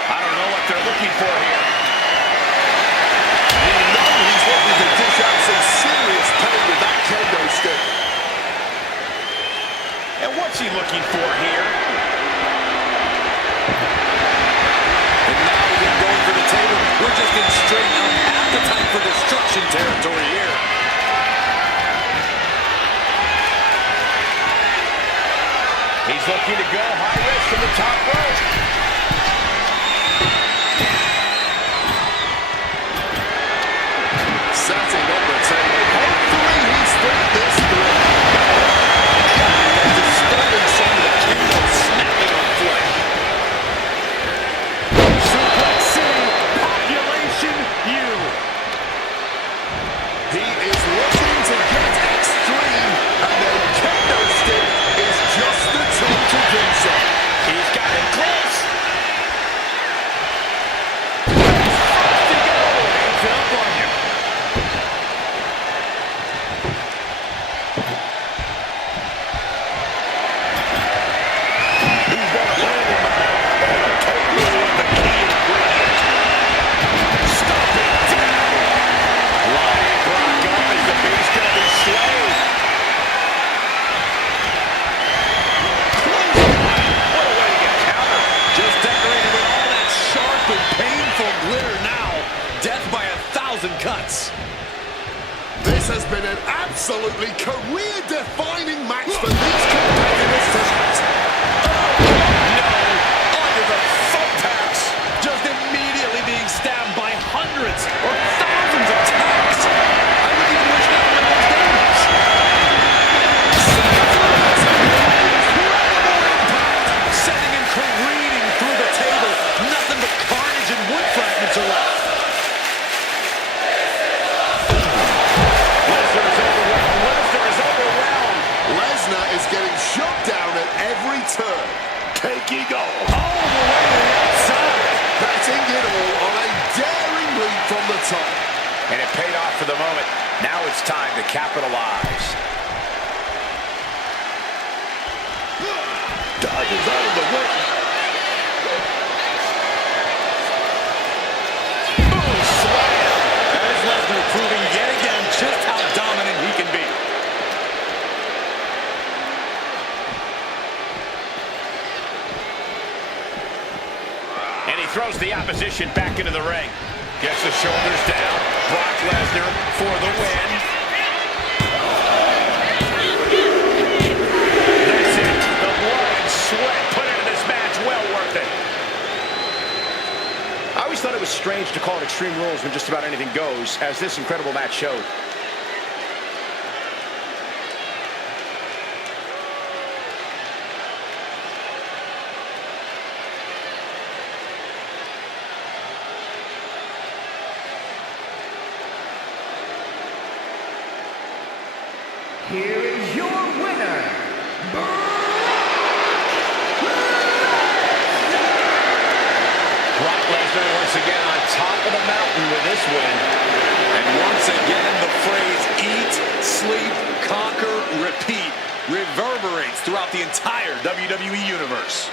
I don't know what they're looking for here. You know he's looking to dish out some serious pain with that kendo stick. And what's he looking for here? And now we're going for the table. We're just in straight up appetite for destruction territory here. He's looking to go high risk from the top rope. Setting up the table. Hopefully he's thought this through. Disturbing some of the kingdom snapping on flesh. Suplex City, population U. He is looking to get extreme, and a kendo stick is just the tool to do so. He's got it close. Hands up on you. He's got a landing and a table with the key ingredient. Stop it down. Lining Brock up as the beast gonna be slain. Clothesline. What a way to get countered. Just decorated with all that sharp and painful glitter now. Death by 1,000 cuts. This has been an absolutely career-defining match for these competitors tonight. No, under the thumbtacks. Just immediately being stabbed by hundreds or thousands of tacks. I wouldn't even wish that one of those damage. Sending him careening through the table. Nothing but carnage and wood fragments are left. Lesnar is overwhelmed. Lesnar is overwhelmed. Lesnar is getting shut down at every turn. Taking off. All the way to the outside. Betting it all on a daring leap from the top. And it paid off for the moment. Now it's time to capitalize. Dodges out of the way. Boom, slam. That is Lesnar proving yet again just how dominant he can be. And he throws the opposition back into the ring. Gets the shoulders down. Brock Lesnar for the win. That's it. The blood and sweat put into this match. Well worth it. I always thought it was strange to call it Extreme Rules when just about anything goes, as this incredible match showed. Here is your winner, Brock Lesnar once again on top of the mountain with this win. And once again, the phrase eat, sleep, conquer, repeat reverberates throughout the entire WWE Universe.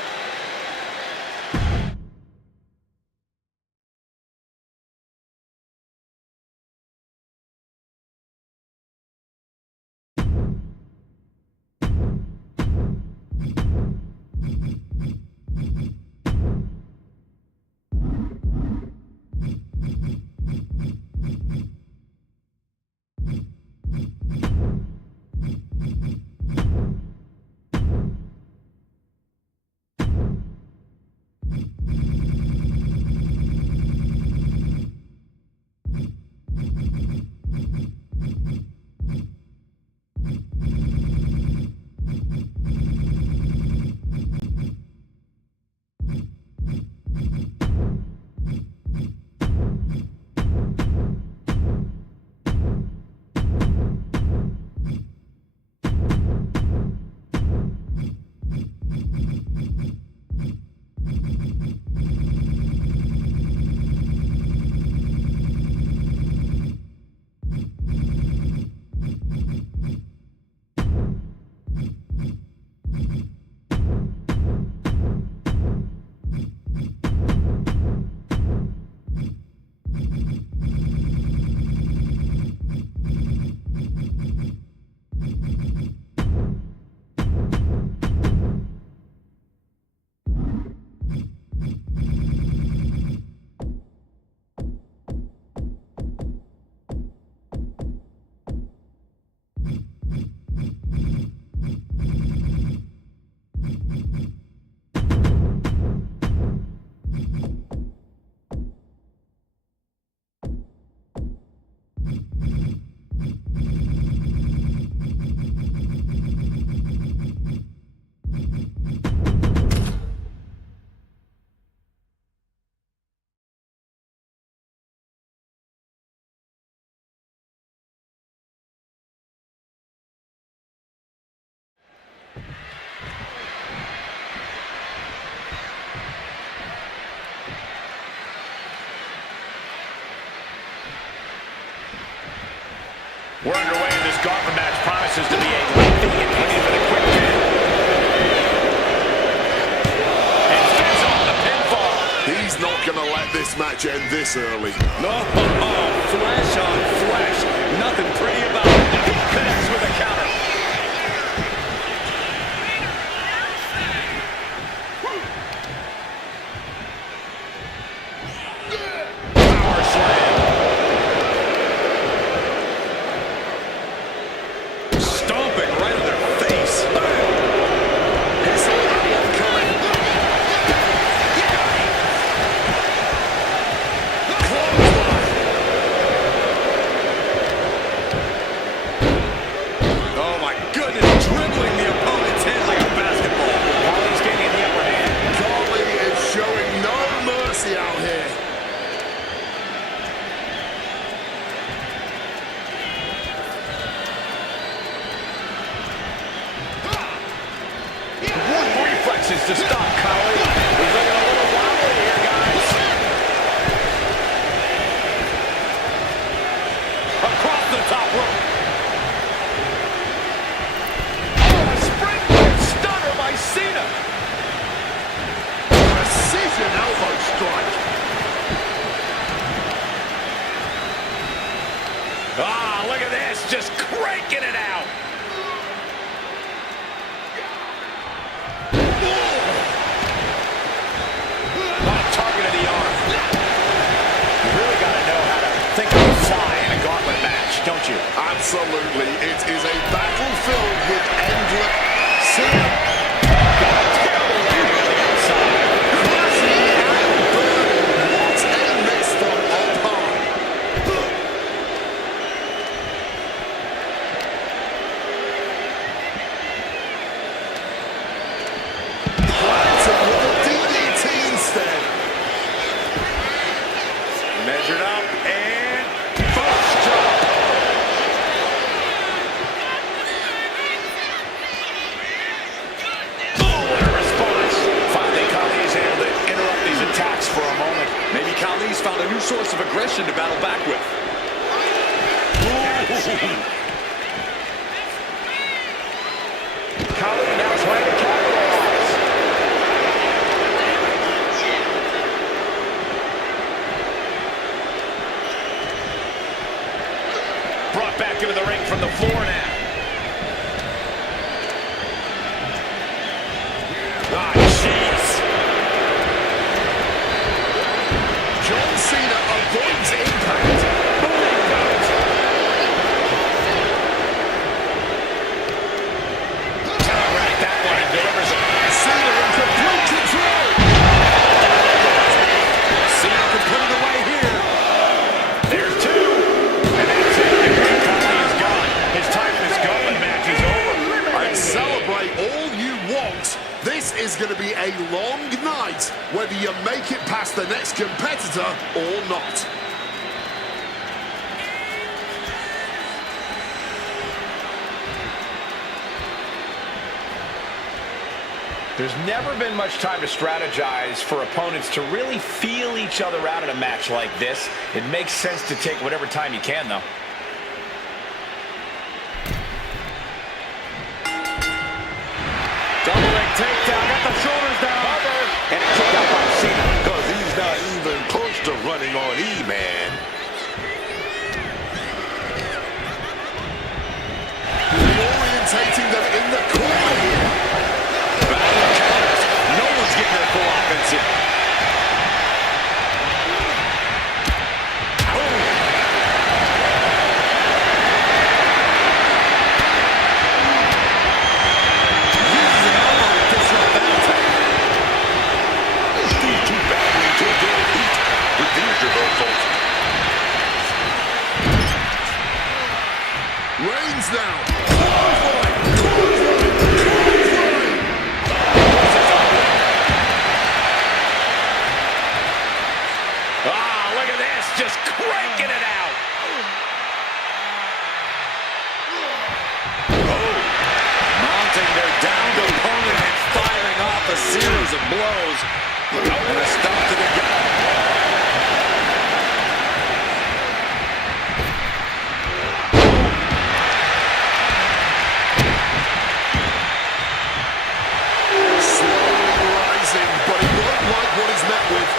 We're underway in this gauntlet match. Promises to be a lengthy and looking for the quick pin. And Finn's on the pinfall. He's not going to let this match end this early. No, flesh on flesh. Nothing pretty about it. He connects with a counter. Power slam. Stomping right in their face. He saw that one coming. Oh my goodness, dribbling the opponent's head like a basketball. Harley's getting the upper hand. Carly is showing no mercy out here. What reflexes to stop Carly. He's looking a little wobbly here, guys. Across the top rope. Oh, a springboard stunner by Cena. Precision elbow strike. Ah, look at this, just cranking it out. Target of the arm. You really got to know how to think on the fly in a gauntlet match, don't you? Absolutely. It is a battle filled with endless Cena. Terrible landing on the outside. Crashing and burning. What a miss from up high. Planted with a DDT instead. Measured up and first drop. a new source of aggression to battle back with. Khali now trying to capitalize. Brought back into the ring from the floor now. Ah, jeez. John Cena avoids impact. Counteract that one and delivers it. Cena in complete control. Cena can put it away here. There's two. And that's it. The Great Khali is gone. His time in this gauntlet match is over. And celebrate all you want. This is going to be a long night, whether you make it past the next competitor or not. There's never been much time to strategize for opponents to really feel each other out in a match like this. It makes sense to take whatever time you can, though. Double leg takedown, got the shoulders down. And a kick out by Cena. Because he's not even close to running on E-Man. Reorientating them in the corner here. Battle counters. No one's getting their full offense here. Reigns now. Ah, look at this, just cranking it out. Mounting their downed opponent and firing off a series of blows. And a stomp to the gut. Slowly rising, but he won't like what he's met with.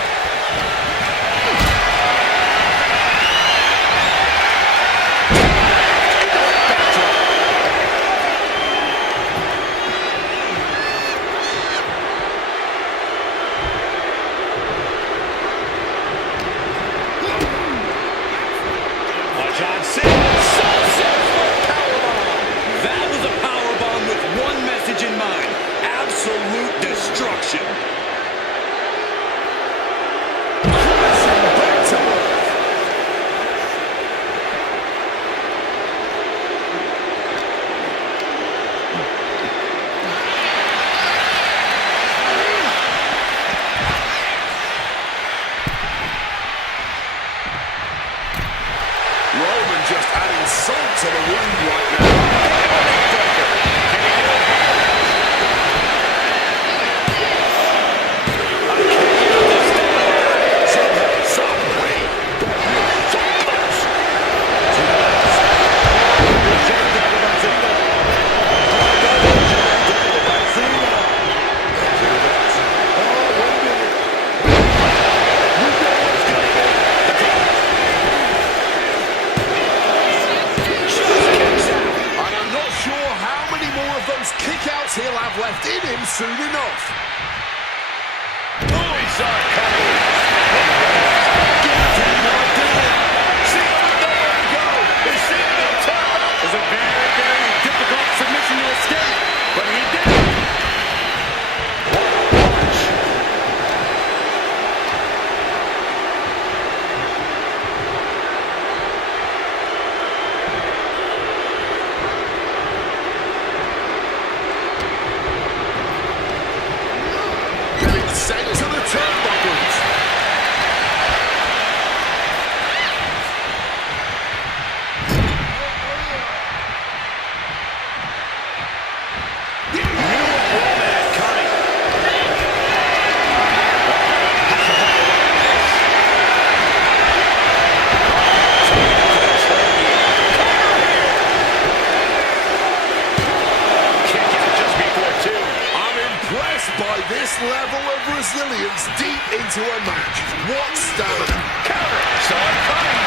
level of resilience deep into a match. What stamina. Counter. Saw it coming.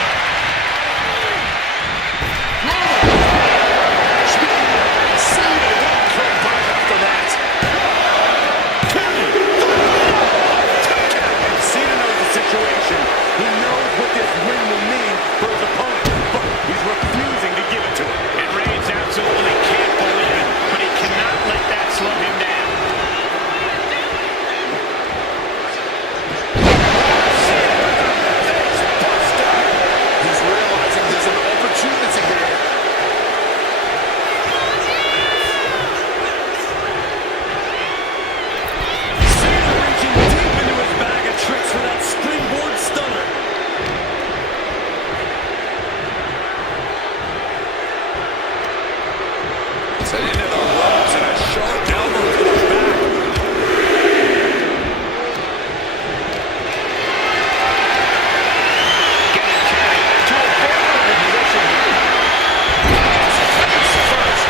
Cena won't come back after that. Cena knows the situation. He knows what this win will mean for his opponent, but he's refusing to give it to him. And Reigns absolutely can't believe it, but he cannot let that slow him down. He's realizing there's an opportunity here. Cena reaching deep into his bag of tricks for that springboard stunner. Set into the ropes and a sharp elbow to the back. Getting carried to a vulnerable position here. Face first.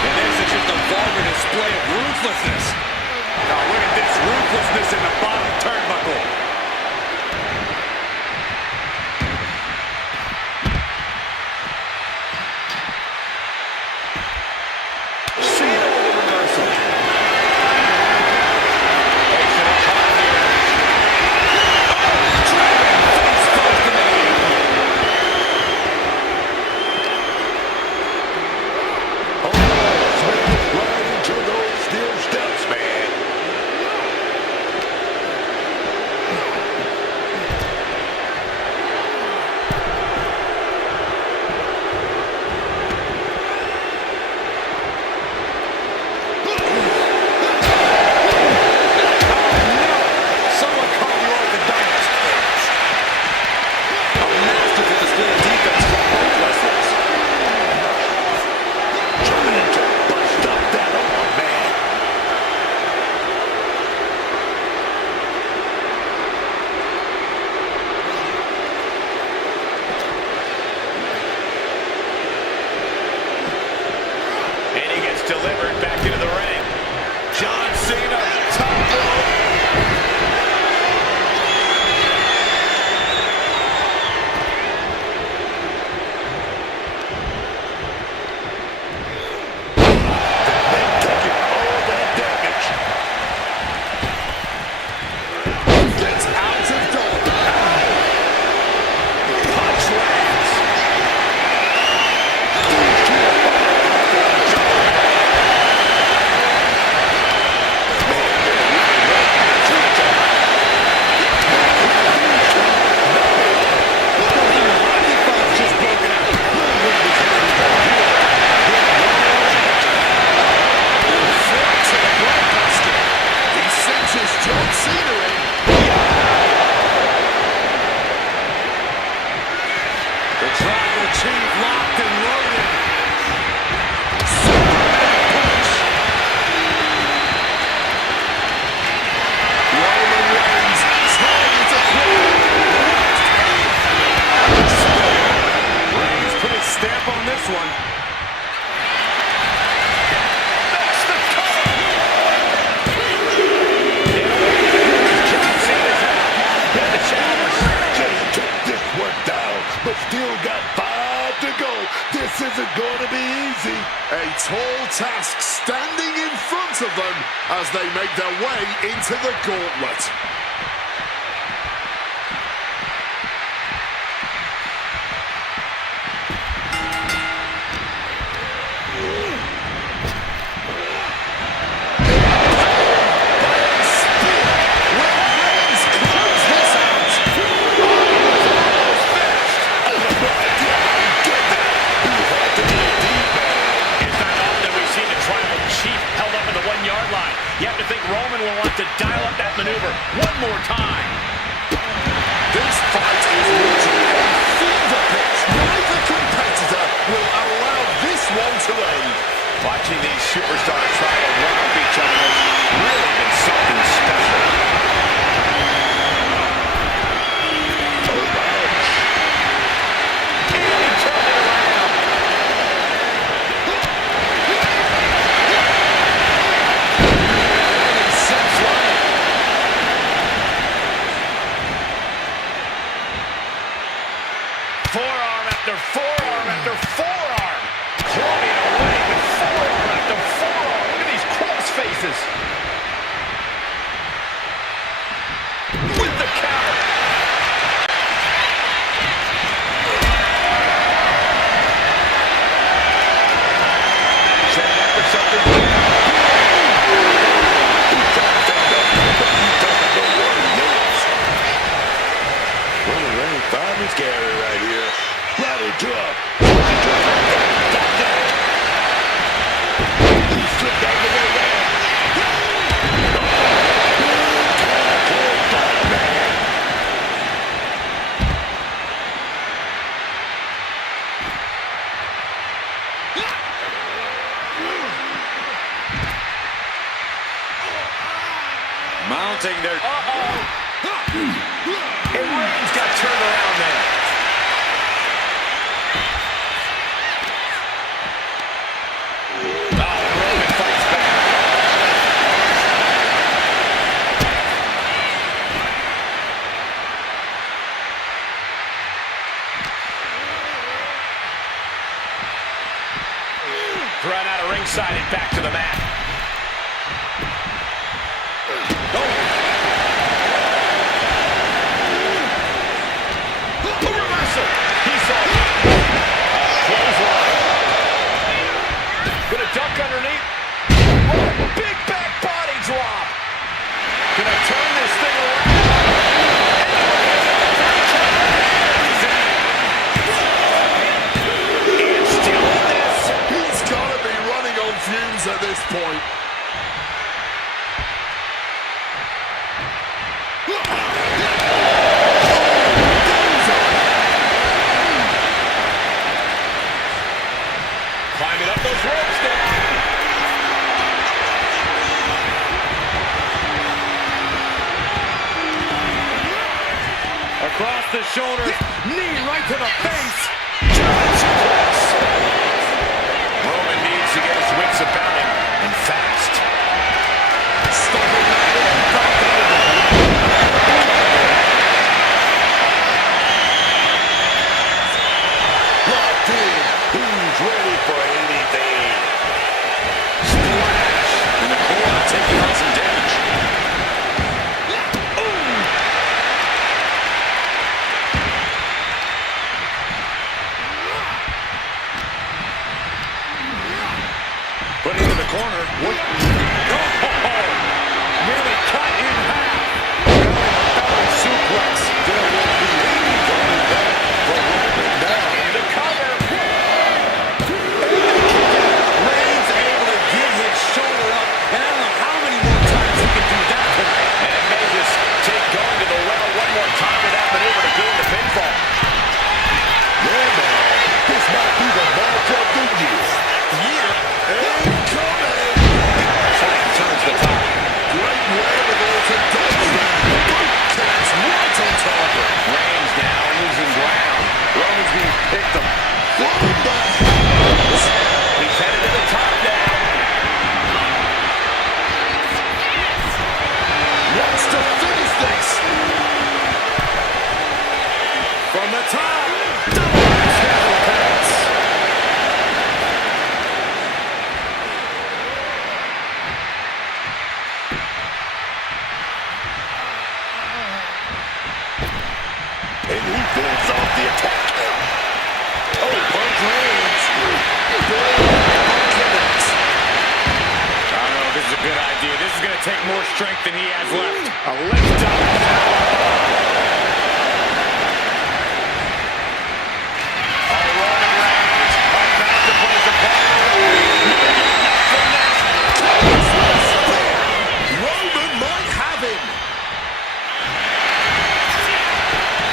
And this is just a vulgar display of ruthlessness. Now look at this ruthlessness in the bottom turnbuckle. Cena with a reversal. Facing a hard here. Driving face first into the apron. Right into those steel steps, man. Someone call the orthodontist. A masterful display of defense from both wrestlers. Trying to bust up that arm, man. And he gets delivered back into the ring. John Cena, top rope. Taking all that damage. Gets out of dodge. Punch lands. Just broken out. Flight to the blood basket. He cinches John Cena in. The tribal chief locked and loaded. Roman Reigns trying to Reigns put his stamp on this one. That's the cover. John Cena's out. Get the challenge. Just took this one down, but still got 5 to go. This isn't going to be easy. A tall task standing in front of them as they make their way into the gauntlet. Reigns close this out. It's not often that we've seen the tribal chief held up in the 1-yard line. You have to think Roman will want to dial up that maneuver one Mounting their... And Reigns got turned around there. Roman fights back. Thrown out of ringside and back to the mat. Duck underneath. Oh, big back body drop. Gonna turn this thing around. And still in this. He's got to be running on fumes at this point. Climbing up those ropes now. Across the shoulder, knee right to the face. German suplex. Roman needs to get his wits about him, and fast. Stomping right in. Locked in. Who's ready for anything? Splash. In the corner, taking on some damage. Put into the corner. What? Oh, nearly cut in half. Belly suplex. There won't be any coming back for Roman now. The cover. Reigns able to get his shoulder up, and I don't know how many more times he can do that tonight. And it may just take going to the well one more time with that maneuver to gain the pinfall. Yeah, man. This might be the match of the year. Incoming! Flag turns the top. Great wherewithal to dodge that. Boot kicks right on target. Reigns now losing ground. Roman's being picked up. From the hands. He's headed to the top now. Wants to finish this. From the top. Double tackle pass. And he builds off the attack. Oh, punch lands. Connects. I don't know if this is a good idea. This is going to take more strength than he has left. A lift up. Roman Reigns about to place a Roman might have him.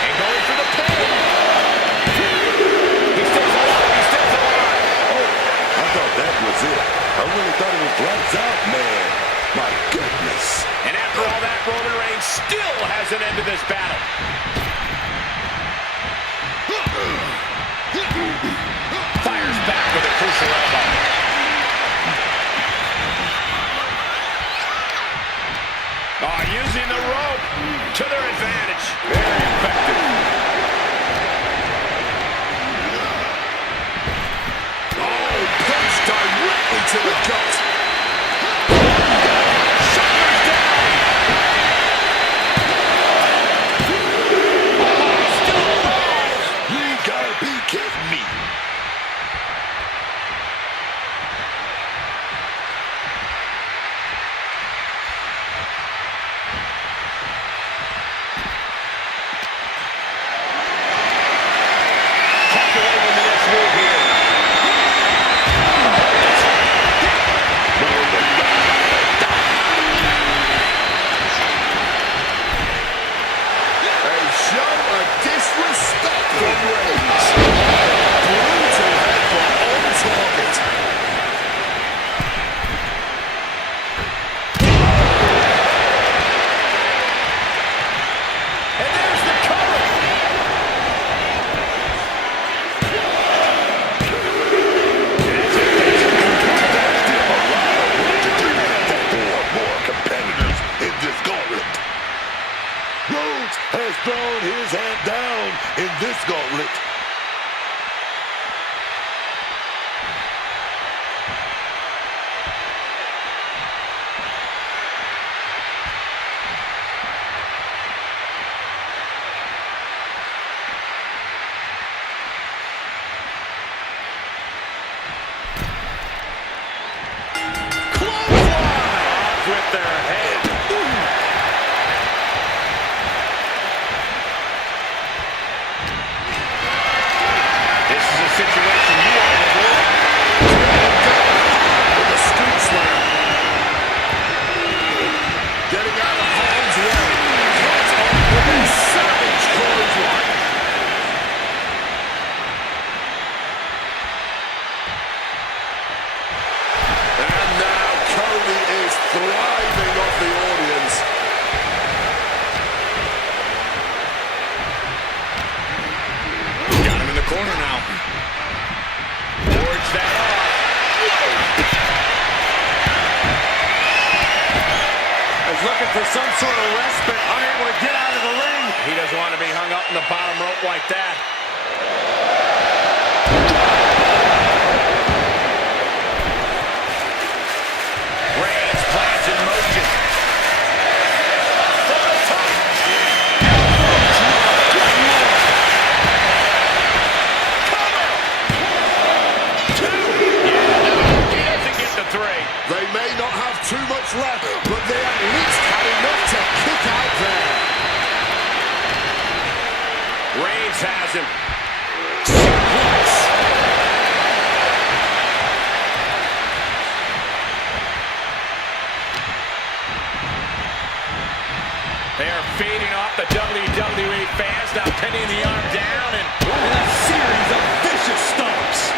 and going for the pin. He stays alive. He stays alive. I thought that was it. I really thought it was lights out, man. My goodness. And after all that, Roman Reigns still has an end to this battle. Fires back with a crucial elbow. Oh, using the rope to their advantage. Very effective. Oh, punch directly to the gut. Shoulders down. Still alive. You gotta be kidding me. Calculating the next move here. thrown his hand down in this gauntlet. With their head. This is a situation you want to avoid. With a scoop slam. Getting out of harm's way. Caught on with a savage clothesline. And now Cody is thriving off the audience. Got him in the corner now. Forge that off. Is looking for some sort of respite, unable to get out of the ring. He doesn't want to be hung up in the bottom rope like that. Reigns plans in motion. For the top. Cover. 2. Yeah, no, he doesn't get the 3. They may not have too much left, but they at least had enough to kick out there. Reigns has him. Suplex. They are feeding off the WWE fans, now pinning the arm down and a series of vicious stomps.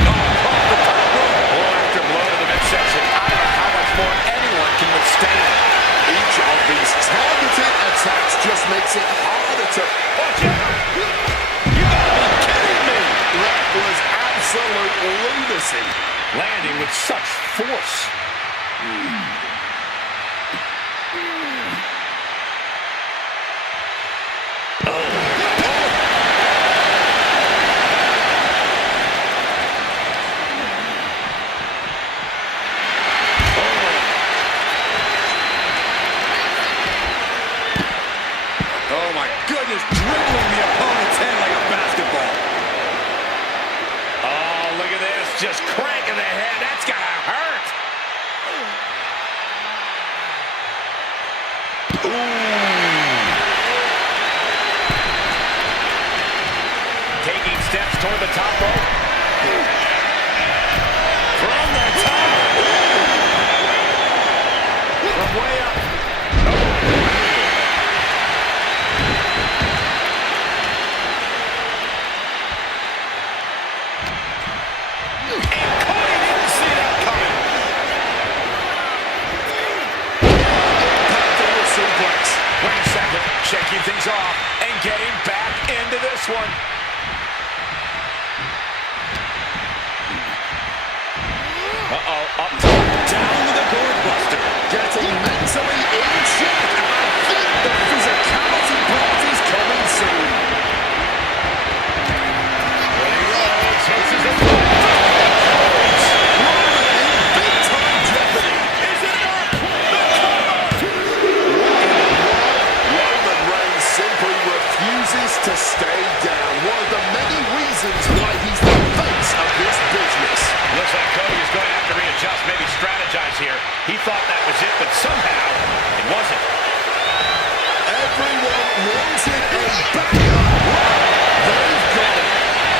Blow after blow to the midsection. I don't know how much more anyone can withstand. Each of these targeted attacks just makes it harder to... Watch out! You gotta be kidding me! That was absolute lunacy. Landing with such force. Oh my goodness, dribbling the opponent's head like a basketball. Oh, look at this, just cranking the head. That's gotta hurt. Taking steps toward the top rope. From the top. From way up. Shaking things off and getting back into this one. Uh-oh, up top, down with a gourd buster. Getting mentally in check, and I think the physicality part is coming soon. There he goes, faces the Roman in big time jeopardy. Is it enough? The cover! Roman Reigns simply refuses to stay down. One of the many reasons why he's the face of this business. Looks like Cody is going to have to readjust, maybe strategize here. He thought that was it, but somehow it wasn't. Everyone wanted a banger. They've got it.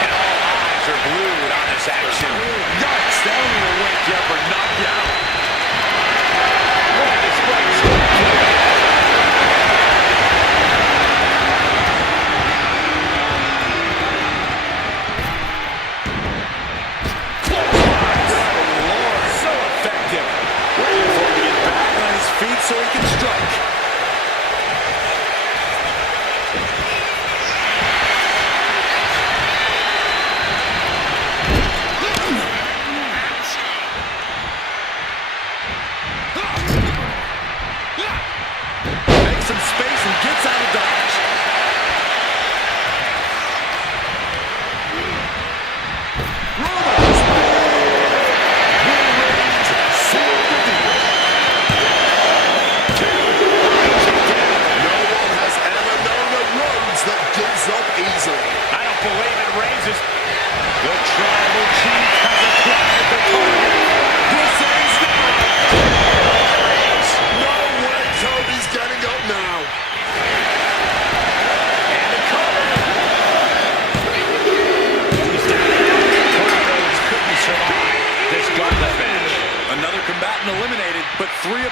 And all eyes are glued on this action. Yikes, that only will wake you up or knock you out. What a display of skill.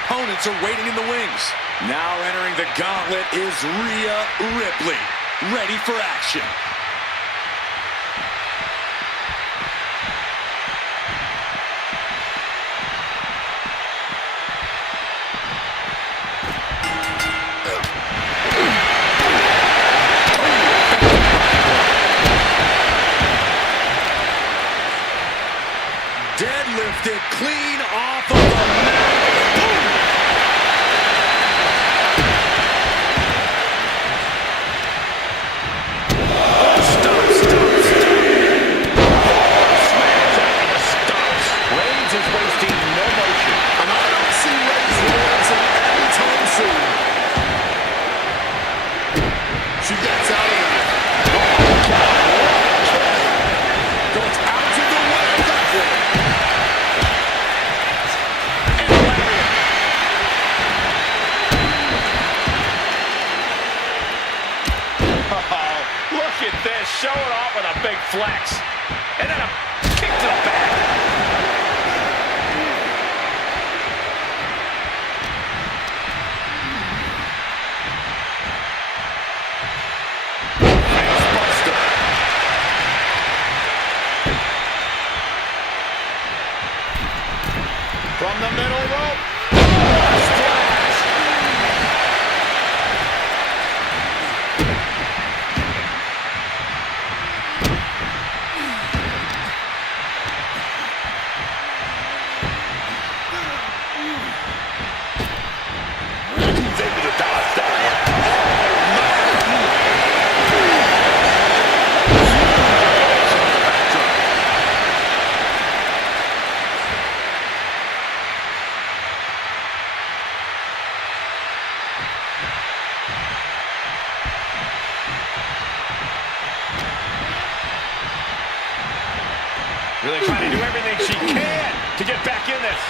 opponents are waiting in the wings. Now entering the gauntlet is Rhea Ripley, ready for action. Deadlifted clean off of the mat. Boom! Stop. Smash after the stops. Reigns is wasting no motion. And I don't see Reigns relenting anytime soon. She gets out of there. Oh, God. Got out of the way of that one. Look at this, showing off with a big flex. And then a kick to the back. Facebuster. From the middle rope. Splash. He's able to dodge that one. Really trying to do everything she can to get back in this.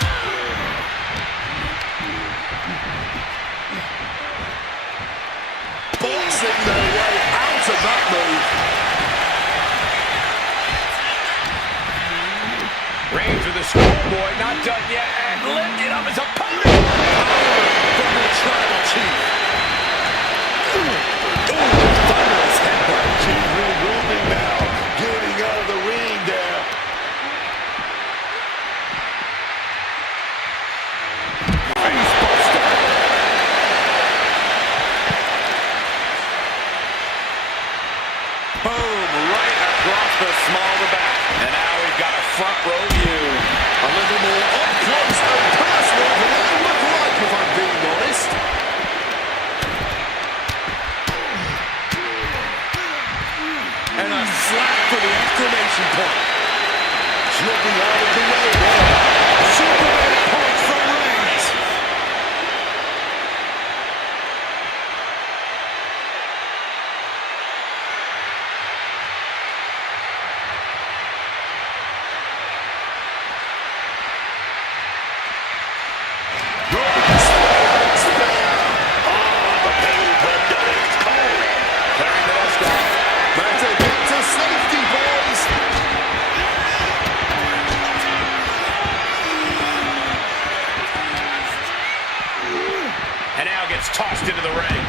Boxing their way out of that move. Reigns with the schoolboy, not done yet, and lifted up his opponent. Power from the tribal chief. Thunderous headbutt. She's regrouping now, getting out of the ring there. Facebuster. Boom, right across the small of the back. And now we've got a front row view. A little more up close and personal than I would like, if I'm being honest. And a slap for the exclamation point. Slipping out of the way there. Superman punch from Reigns. The pain window is cold. Clearing the dust off. Better get to safety, boys. And now gets tossed into the ring.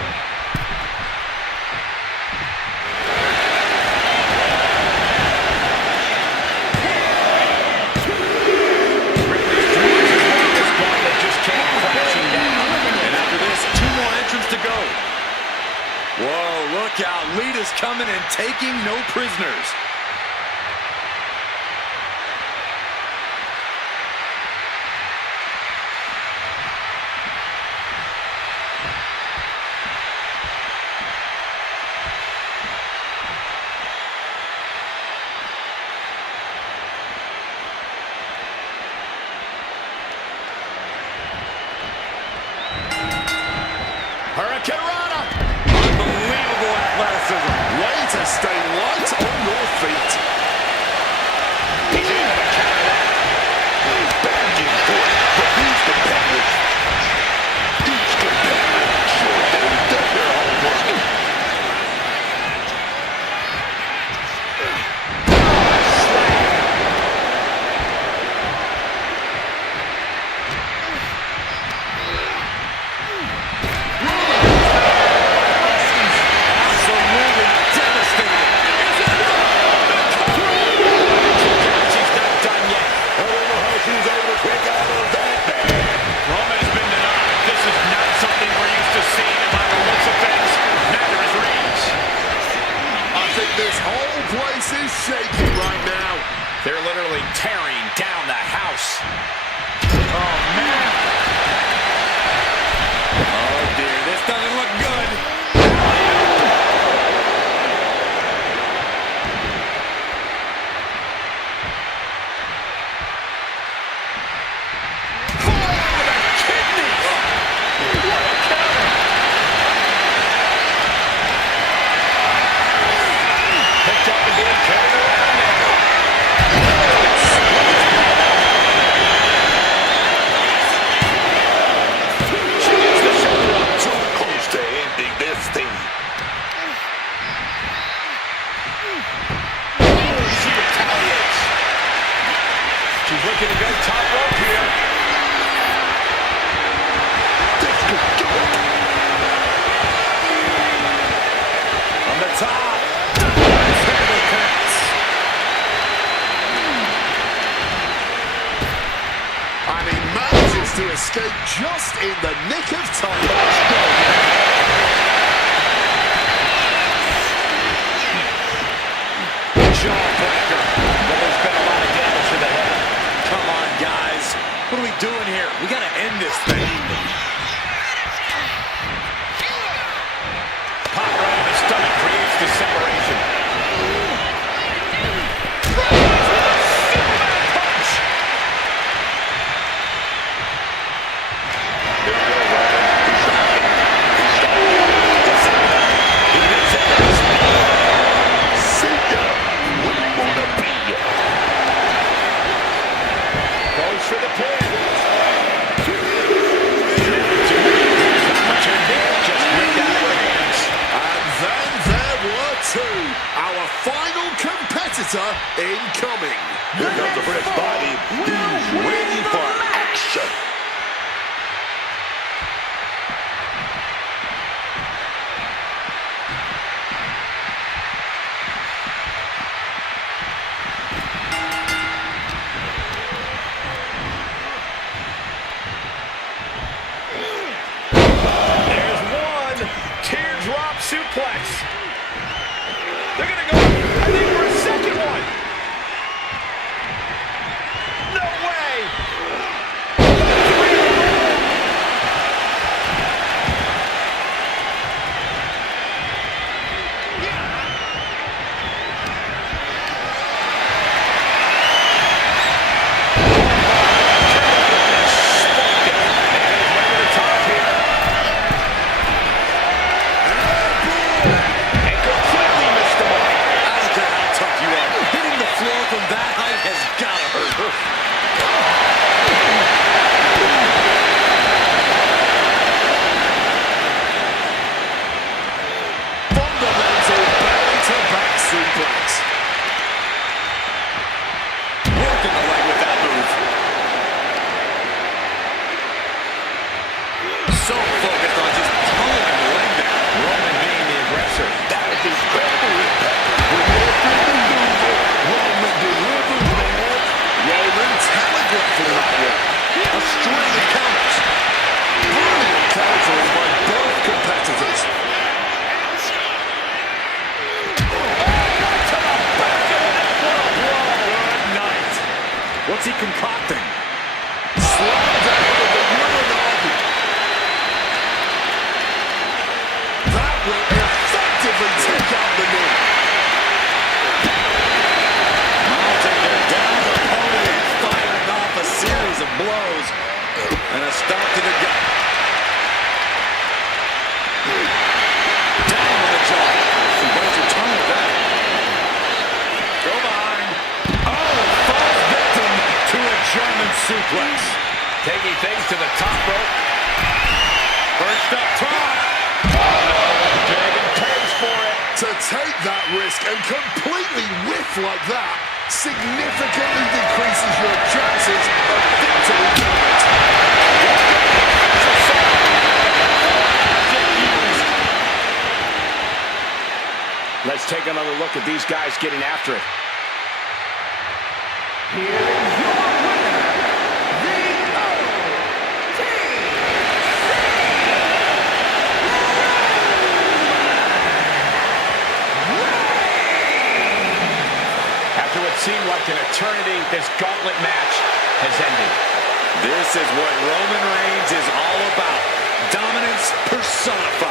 Ripley's dreams is one this point that just came crashing down. And after this, 2 more entrants to go. Whoa, look out. Lita's coming and taking no prisoners. Hurricane Rana. Unbelievable athleticism. Way to stay light on your feet. this whole place is shaking right now. They're literally tearing down the house. Oh, man. Oh, dear. This doesn't look good. She's looking to go top rope here. On the top. And he manages to escape just in the nick of time. Jawbreaker. But there's been a lot of damage to the head. Come on, guys. What are we doing here? We got to end this thing. Pop right in the stomach creates the separation. For the pin. Just ripped out of her hands. And then there were two. Our final competitor incoming. Here comes the British body. He's ready for action. Suplex. They're going to go, I think, for a second one. No way. So focused on just pulling the leg down. Roman being the aggressor. That is incredible impact. With every maneuver, Roman delivers, man. Roman telegraphing that one. A string of counters. Brilliant countering by both competitors. Good night. What's he concocting? Slam down with the Uranagi. That will effectively take out the knee. Mounting their down opponent, firing off a series of blows. And a stop to the gut. Down with a jaw. He bites your tongue with that. Go behind. Oh, falls victim to a German suplex. Taking things to the top rope. First up top. Oh, no. Dragon pays for it. To take that risk and completely whiff like that significantly decreases your chances of victory. Let's take another look at these guys getting after it. Here is your winner, the OTC. After what seemed like an eternity, this gauntlet match has ended. This is what Roman Reigns is all about. Dominance personified.